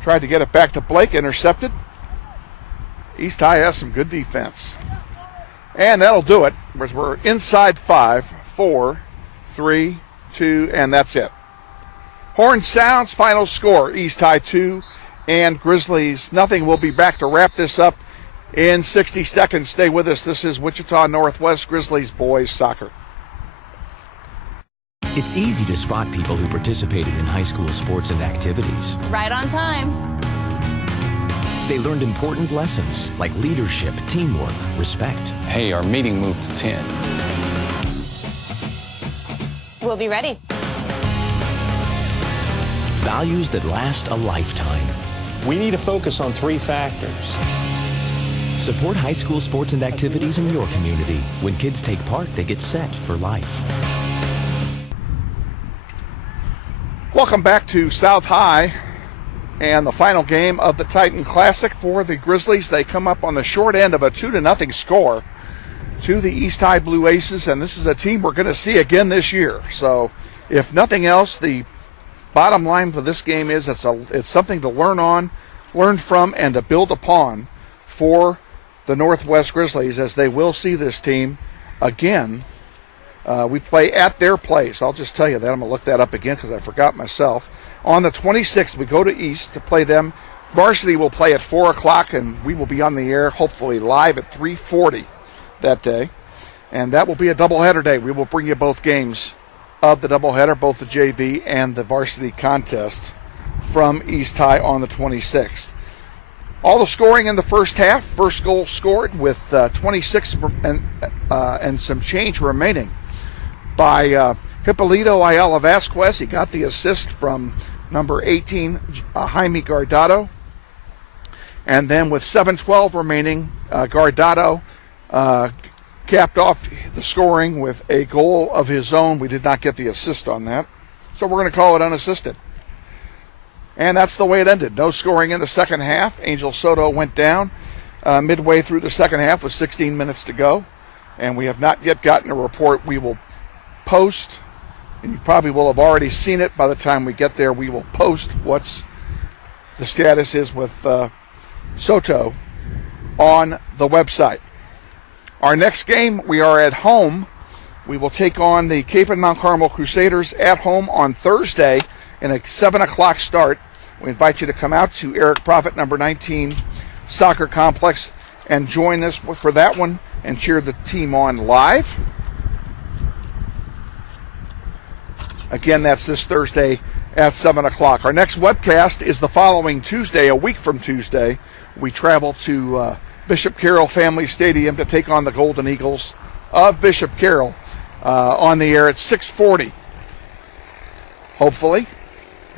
Tried to get it back to Blake, intercepted. East High has some good defense. And that'll do it. We're inside 5, 4, 3, 2, and that's it. Horn sounds, final score, East High 2 and Grizzlies nothing. We'll be back to wrap this up in 60 seconds. Stay with us. This is Wichita Northwest Grizzlies boys soccer. It's easy to spot people who participated in high school sports and activities. Right on time. They learned important lessons like leadership, teamwork, respect. Hey, our meeting moved to 10. We'll be ready. Values that last a lifetime. We need to focus on 3 factors. Support high school sports and activities in your community. When kids take part, they get set for life. Welcome back to South High and the final game of the Titan Classic for the Grizzlies. They come up on the short end of a 2-0 score to the East High Blue Aces, and this is a team we're going to see again this year. So if nothing else, the bottom line for this game is it's something to learn from, and to build upon for the Northwest Grizzlies, as they will see this team again. We play at their place. I'll just tell you that. I'm going to look that up again because I forgot myself. On the 26th, we go to East to play them. Varsity will play at 4 o'clock, and we will be on the air, hopefully live at 3:40 that day. And that will be a doubleheader day. We will bring you both games of the doubleheader, both the JV and the varsity contest, from East High on the 26th. All the scoring in the first half. First goal scored with 26 and some change remaining by Hippolito Ayala Vasquez. He got the assist from number 18, Jaime Guardado. And then with 7:12 remaining, Guardado capped off the scoring with a goal of his own. We did not get the assist on that, so we're going to call it unassisted. And that's the way it ended. No scoring in the second half. Angel Soto went down midway through the second half with 16 minutes to go. And we have not yet gotten a report. We will post, and you probably will have already seen it by the time we get there. We will post what's the status is with Soto on the website. Our next game, we are at home. We will take on the Cape and Mount Carmel Crusaders at home on Thursday in a 7 o'clock start. We invite you to come out to Eric Prophet, number 19, Soccer Complex, and join us for that one and cheer the team on live. Again, that's this Thursday at 7 o'clock. Our next webcast is the following Tuesday, a week from Tuesday. We travel to Bishop Carroll Family Stadium to take on the Golden Eagles of Bishop Carroll on the air at 6:40. Hopefully,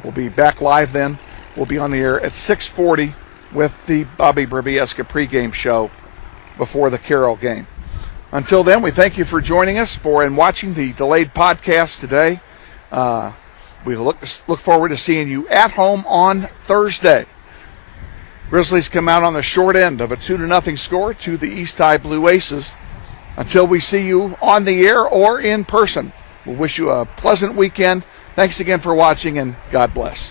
we'll be back live then. We'll be on the air at 6:40 with the Bobby Brubieska pregame show before the Carroll game. Until then, we thank you for joining us and watching the delayed podcast today. We look forward to seeing you at home on Thursday. Grizzlies come out on the short end of a 2-0 score to the East High Blue Aces. Until we see you on the air or in person, we'll wish you a pleasant weekend. Thanks again for watching, and God bless.